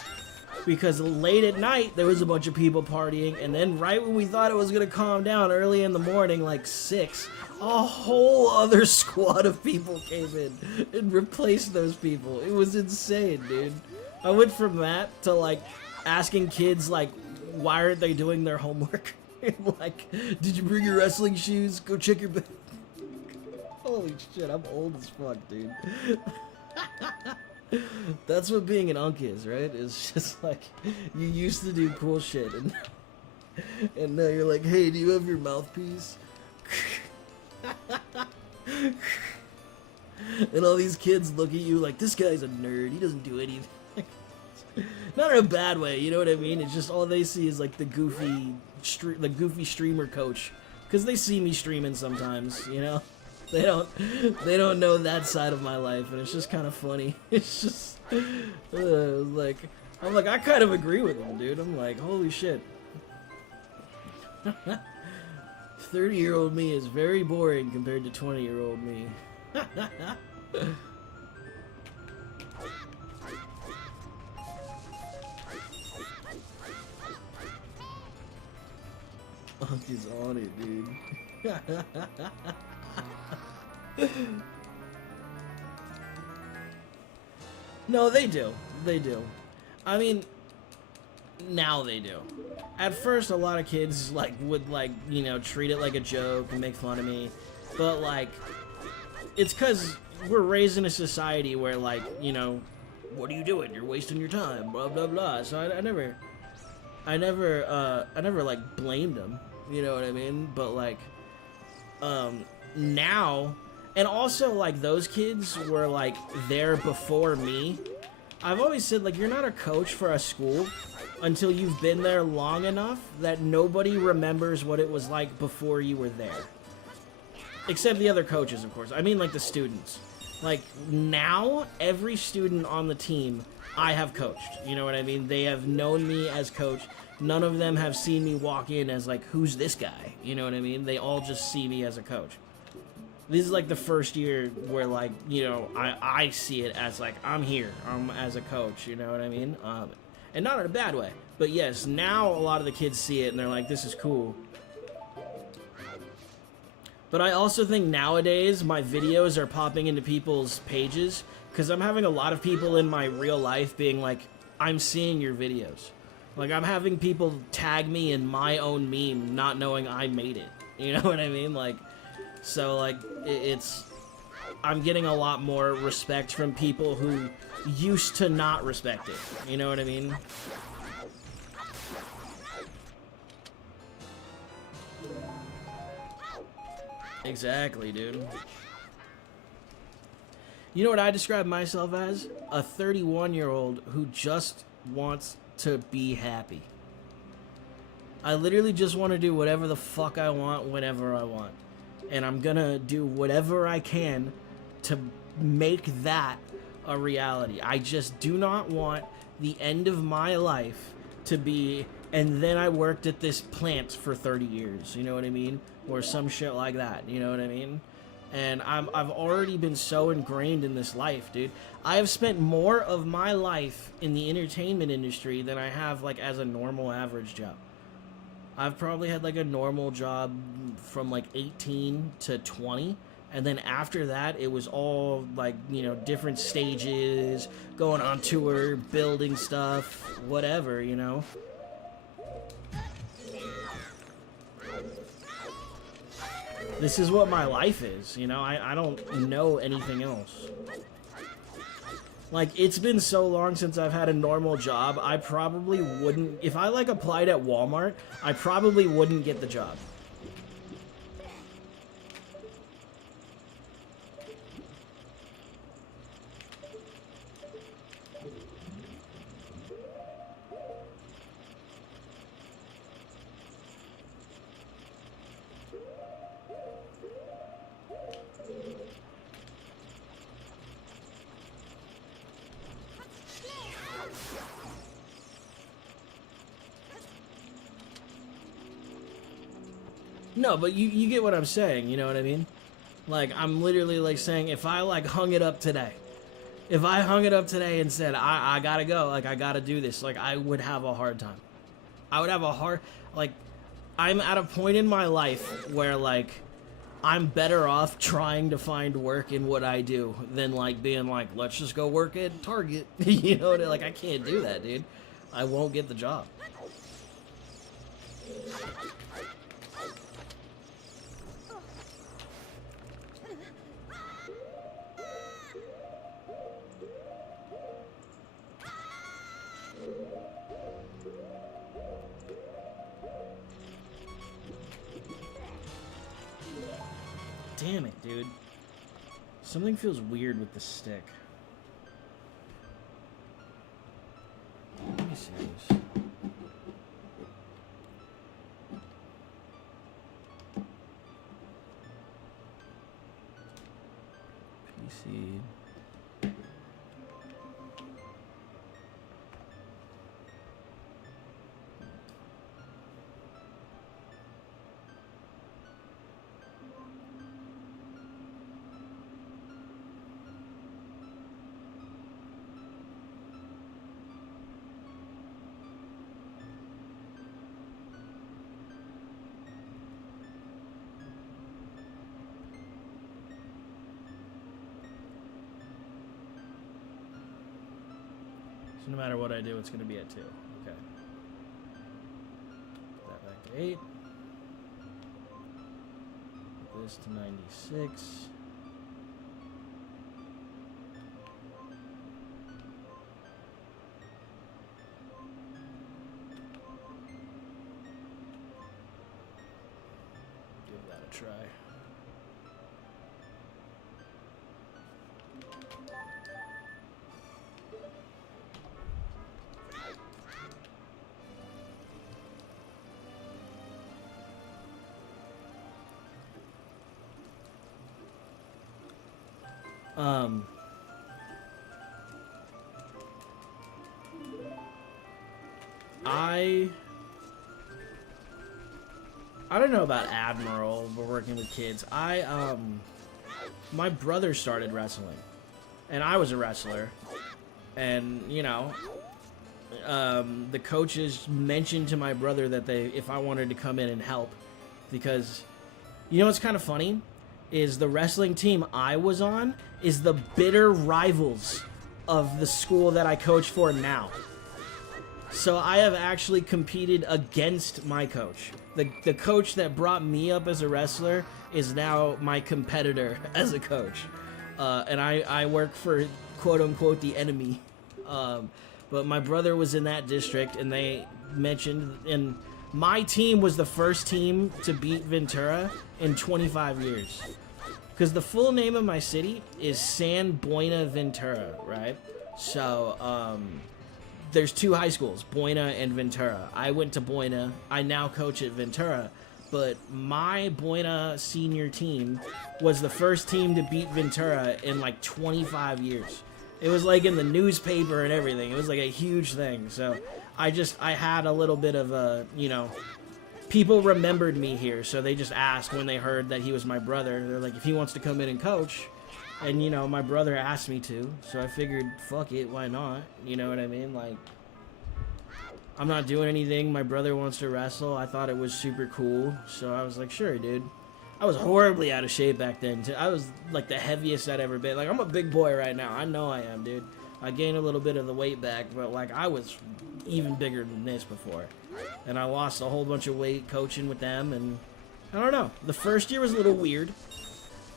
Because late at night, there was a bunch of people partying, and then right when we thought it was going to calm down, early in the morning, like 6, a whole other squad of people came in and replaced those people. It was insane, dude. I went from that to, like, asking kids, like, why aren't they doing their homework? Like, did you bring your wrestling shoes? Go check your bag. Holy shit, I'm old as fuck, dude. That's what being an unk is, right? It's just like, you used to do cool shit, and now you're like, hey, do you have your mouthpiece? And all these kids look at you like, this guy's a nerd, he doesn't do anything. Not in a bad way, you know what I mean? It's just all they see is like the goofy streamer coach, because they see me streaming sometimes, you know. They don't know that side of my life, and it's just kind of funny. It's just like I'm like I kind of agree with them, dude. I'm like, holy shit. 30-year-old me is very boring compared to 20-year-old me. Unk is on it, dude. No, they do. They do. I mean, now they do. At first, a lot of kids, like, would, like, you know, treat it like a joke and make fun of me. But, like, it's because we're raised in a society where, like, you know, what are you doing? You're wasting your time, blah blah blah. So I never like blamed them. You know what I mean? But like, now, and also like those kids were like there before me. I've always said, like, you're not a coach for a school until you've been there long enough that nobody remembers what it was like before you were there. Except the other coaches, of course. I mean, like, the students. Like, now, every student on the team, I have coached. You know what I mean? They have known me as coach. None of them have seen me walk in as, like, who's this guy? You know what I mean? They all just see me as a coach. This is like the first year where, like, you know, I see it as like I'm here, as a coach, you know what I mean? And not in a bad way, but yes, now a lot of the kids see it and they're like, this is cool. But I also think nowadays my videos are popping into people's pages because I'm having a lot of people in my real life being like, I'm seeing your videos. Like, I'm having people tag me in my own meme not knowing I made it. You know what I mean? Like, so, like, I'm getting a lot more respect from people who used to not respect it. You know what I mean? Exactly, dude. You know what I describe myself as? A 31-year-old who just wants to be happy. I literally just want to do whatever the fuck I want whenever I want. And I'm gonna do whatever I can to make that a reality. I just do not want the end of my life to be, and then I worked at this plant for 30 years, you know what I mean? Or some shit like that, you know what I mean? And I've already been so ingrained in this life, dude. I have spent more of my life in the entertainment industry than I have, like, as a normal average job. I've probably had like a normal job from like 18 to 20, and then after that it was all like, you know, different stages, going on tour, building stuff, whatever, you know. This is what my life is, you know. I don't know anything else. Like, it's been so long since I've had a normal job, I probably wouldn't... If I, like, applied at Walmart, I probably wouldn't get the job. No, but you get what I'm saying, you know what I mean? Like, I'm literally, like, saying, if I, like, hung it up today, if I hung it up today and said, I gotta go, like, I gotta do this, like, I would have a hard time. I would have a hard, like, I'm at a point in my life where, like, I'm better off trying to find work in what I do than, like, being like, let's just go work at Target. You know, like, I can't do that, dude. I won't get the job. Damn it, dude. Something feels weird with the stick. Let me see this. PC. So no matter what I do, it's going to be at 2. Okay. Put that back to 8. Put this to 96. try. I don't know about Admiral, but working with kids. My brother started wrestling, and I was a wrestler, and, you know, the coaches mentioned to my brother that if I wanted to come in and help, because, you know what's kind of funny? Is the wrestling team I was on is the bitter rivals of the school that I coach for now. So I have actually competed against my coach. The coach that brought me up as a wrestler is now my competitor as a coach. And I work for, quote-unquote, the enemy. But my brother was in that district, and they mentioned... And my team was the first team to beat Ventura in 25 years. Because the full name of my city is San Buenaventura, right? So, there's two high schools, Buena and Ventura. I went to Buena. I now coach at Ventura. But my Buena senior team was the first team to beat Ventura in like 25 years. It was like in the newspaper and everything. It was like a huge thing. So I had a little bit of a, you know, people remembered me here. So they just asked when they heard that he was my brother. They're like, if he wants to come in and coach. And, you know, my brother asked me to, so I figured, fuck it, why not? You know what I mean? Like, I'm not doing anything. My brother wants to wrestle. I thought it was super cool, so I was like, sure, dude. I was horribly out of shape back then. I was, like, the heaviest I'd ever been. Like, I'm a big boy right now. I know I am, dude. I gained a little bit of the weight back, but, like, I was even bigger than this before. And I lost a whole bunch of weight coaching with them, and I don't know. The first year was a little weird.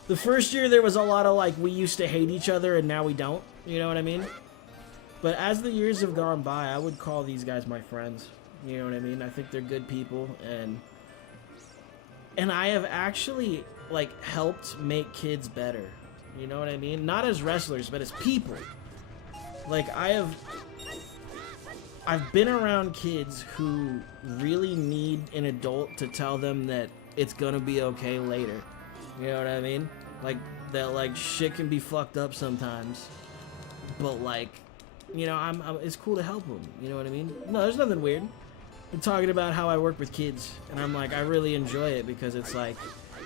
The first year there was a lot of like, we used to hate each other and now we don't, you know what I mean? But as the years have gone by, I would call these guys my friends, you know what I mean? I think they're good people, and I have actually like helped make kids better, you know what I mean? Not as wrestlers, but as people. Like I've been around kids who really need an adult to tell them that it's gonna be okay later. You know what I mean? Like, that, like, shit can be fucked up sometimes. But, like, you know, it's cool to help them. You know what I mean? No, there's nothing weird. I'm talking about how I work with kids. And I'm like, I really enjoy it because it's like,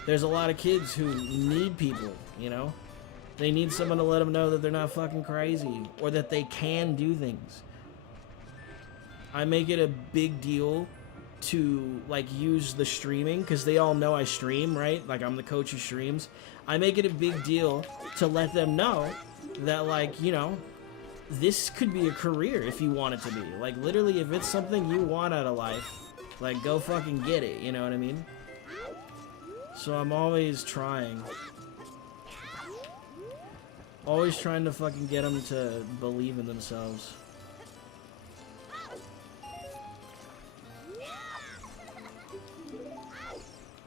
there's a lot of kids who need people, you know? They need someone to let them know that they're not fucking crazy. Or that they can do things. I make it a big deal to like use the streaming, because they all know I stream, right? Like I'm the coach who streams. I make it a big deal to let them know that, like, you know, this could be a career if you want it to be. Like literally, if it's something you want out of life, like go fucking get it, you know what I mean? So I'm always trying to fucking get them to believe in themselves.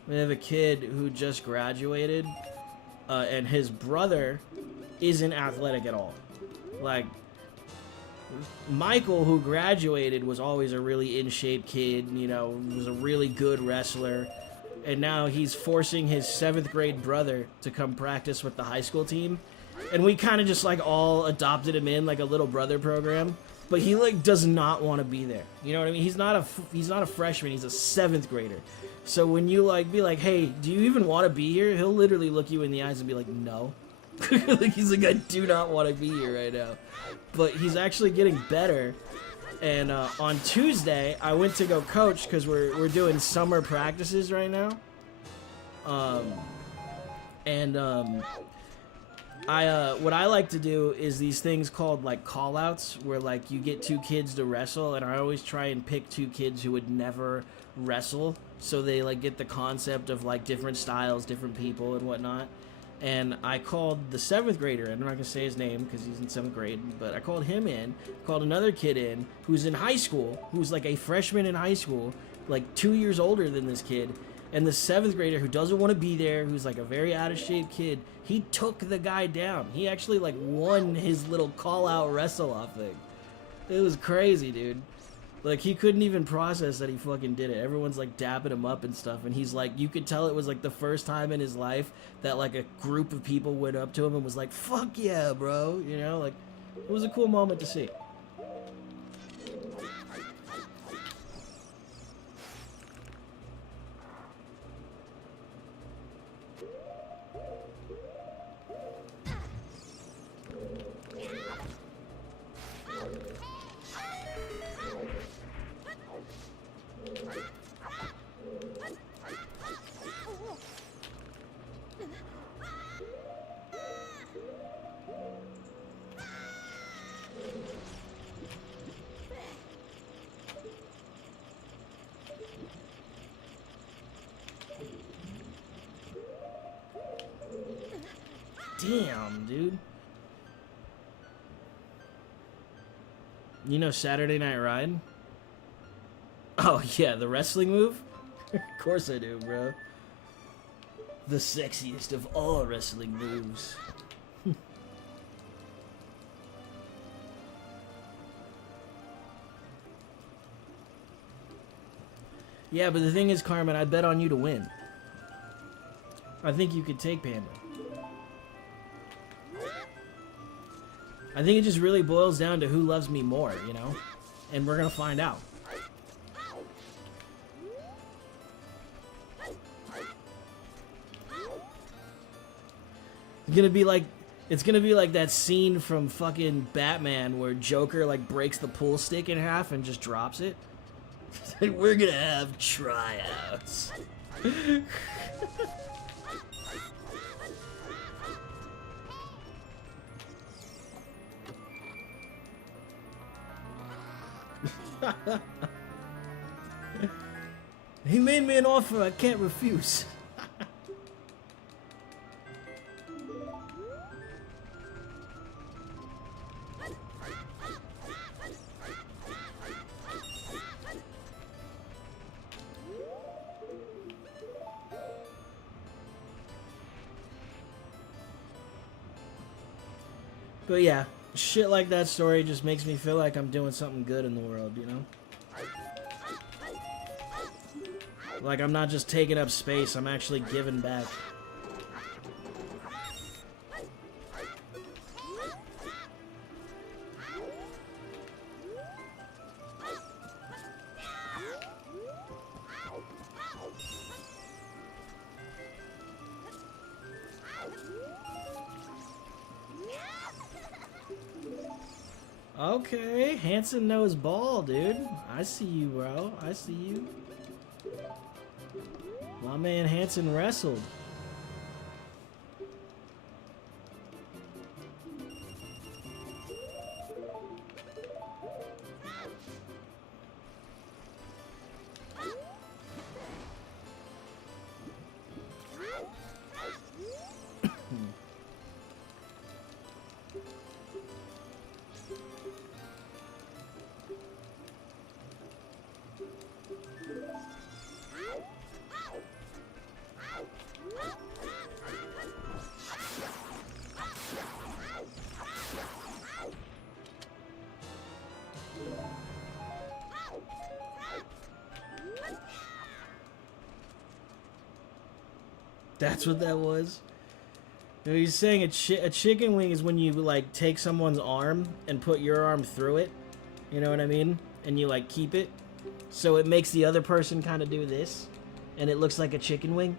We have a kid who just graduated, and his brother isn't athletic at all. Like, Michael, who graduated, was always a really in-shape kid, you know, was a really good wrestler, and now he's forcing his 7th grade brother to come practice with the high school team, and we kind of just, like, all adopted him in, like, a little brother program, but he, like, does not want to be there. You know what I mean? He's not a freshman, he's a 7th grader. So when you, like, be like, hey, do you even want to be here? He'll literally look you in the eyes and be like, no. Like, he's like, I do not want to be here right now. But he's actually getting better. And on Tuesday, I went to go coach because we're doing summer practices right now. What I like to do is these things called like call-outs, where like you get 2 kids to wrestle, and I always try and pick 2 kids who would never wrestle, so they like get the concept of like different styles, different people and whatnot. And I called the 7th grader, and I'm not gonna say his name because he's in 7th grade, but I called him in, called another kid in who's in high school, who's like a freshman in high school, like 2 years older than this kid. And the 7th grader who doesn't want to be there, who's like a very out of shape kid, he took the guy down. He actually like won his little call out wrestle off thing. It was crazy, dude. Like, he couldn't even process that he fucking did it. Everyone's like dapping him up and stuff, and he's like, you could tell it was like the first time in his life that like a group of people went up to him and was like, fuck yeah, bro. You know, like, it was a cool moment to see. Damn, dude. You know Saturday Night Ride? Oh, yeah, the wrestling move? Of course I do, bro. The sexiest of all wrestling moves. Yeah, but the thing is, Carmen, I bet on you to win. I think you could take Panda. I think it just really boils down to who loves me more, you know? And we're gonna find out. It's gonna be like that scene from fucking Batman where Joker like breaks the pool stick in half and just drops it. We're gonna have tryouts. He made me an offer I can't refuse. But yeah, shit like that story just makes me feel like I'm doing something good in the world, you know? Like I'm not just taking up space, I'm actually giving back. Okay, Hanson knows ball, dude. I see you, bro. I see you. My man Hanson wrestled. That's what that was. You know, he's saying a chicken wing is when you like take someone's arm and put your arm through it. You know what I mean? And you like keep it, so it makes the other person kind of do this, and it looks like a chicken wing.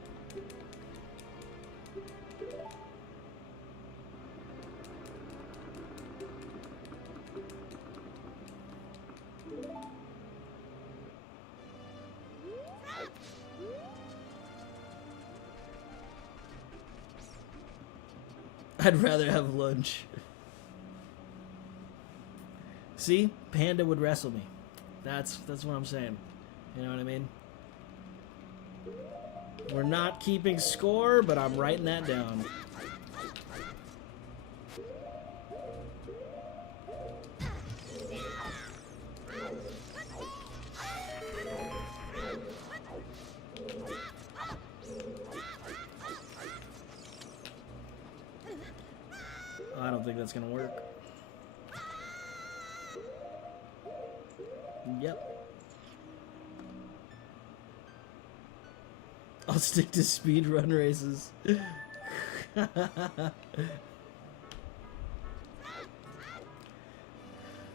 I'd rather have lunch. See? Panda would wrestle me. That's what I'm saying. You know what I mean? We're not keeping score, but I'm writing that down. think that's gonna work. Yep. I'll stick to speed run races.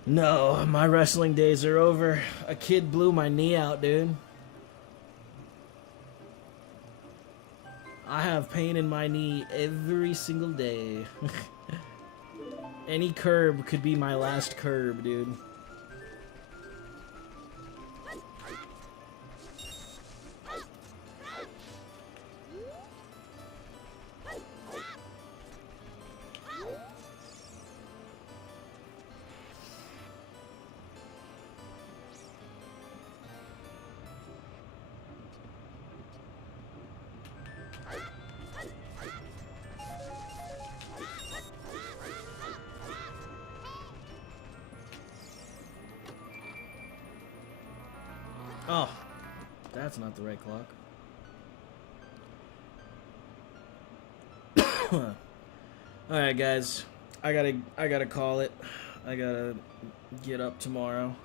No, my wrestling days are over. A kid blew my knee out, dude. I have pain in my knee every single day. Any curb could be my last curb, dude. Oh, that's not the right clock. Alright guys, I gotta call it. I gotta get up tomorrow.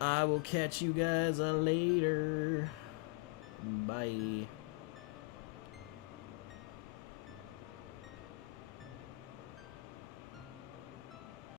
I will catch you guys later.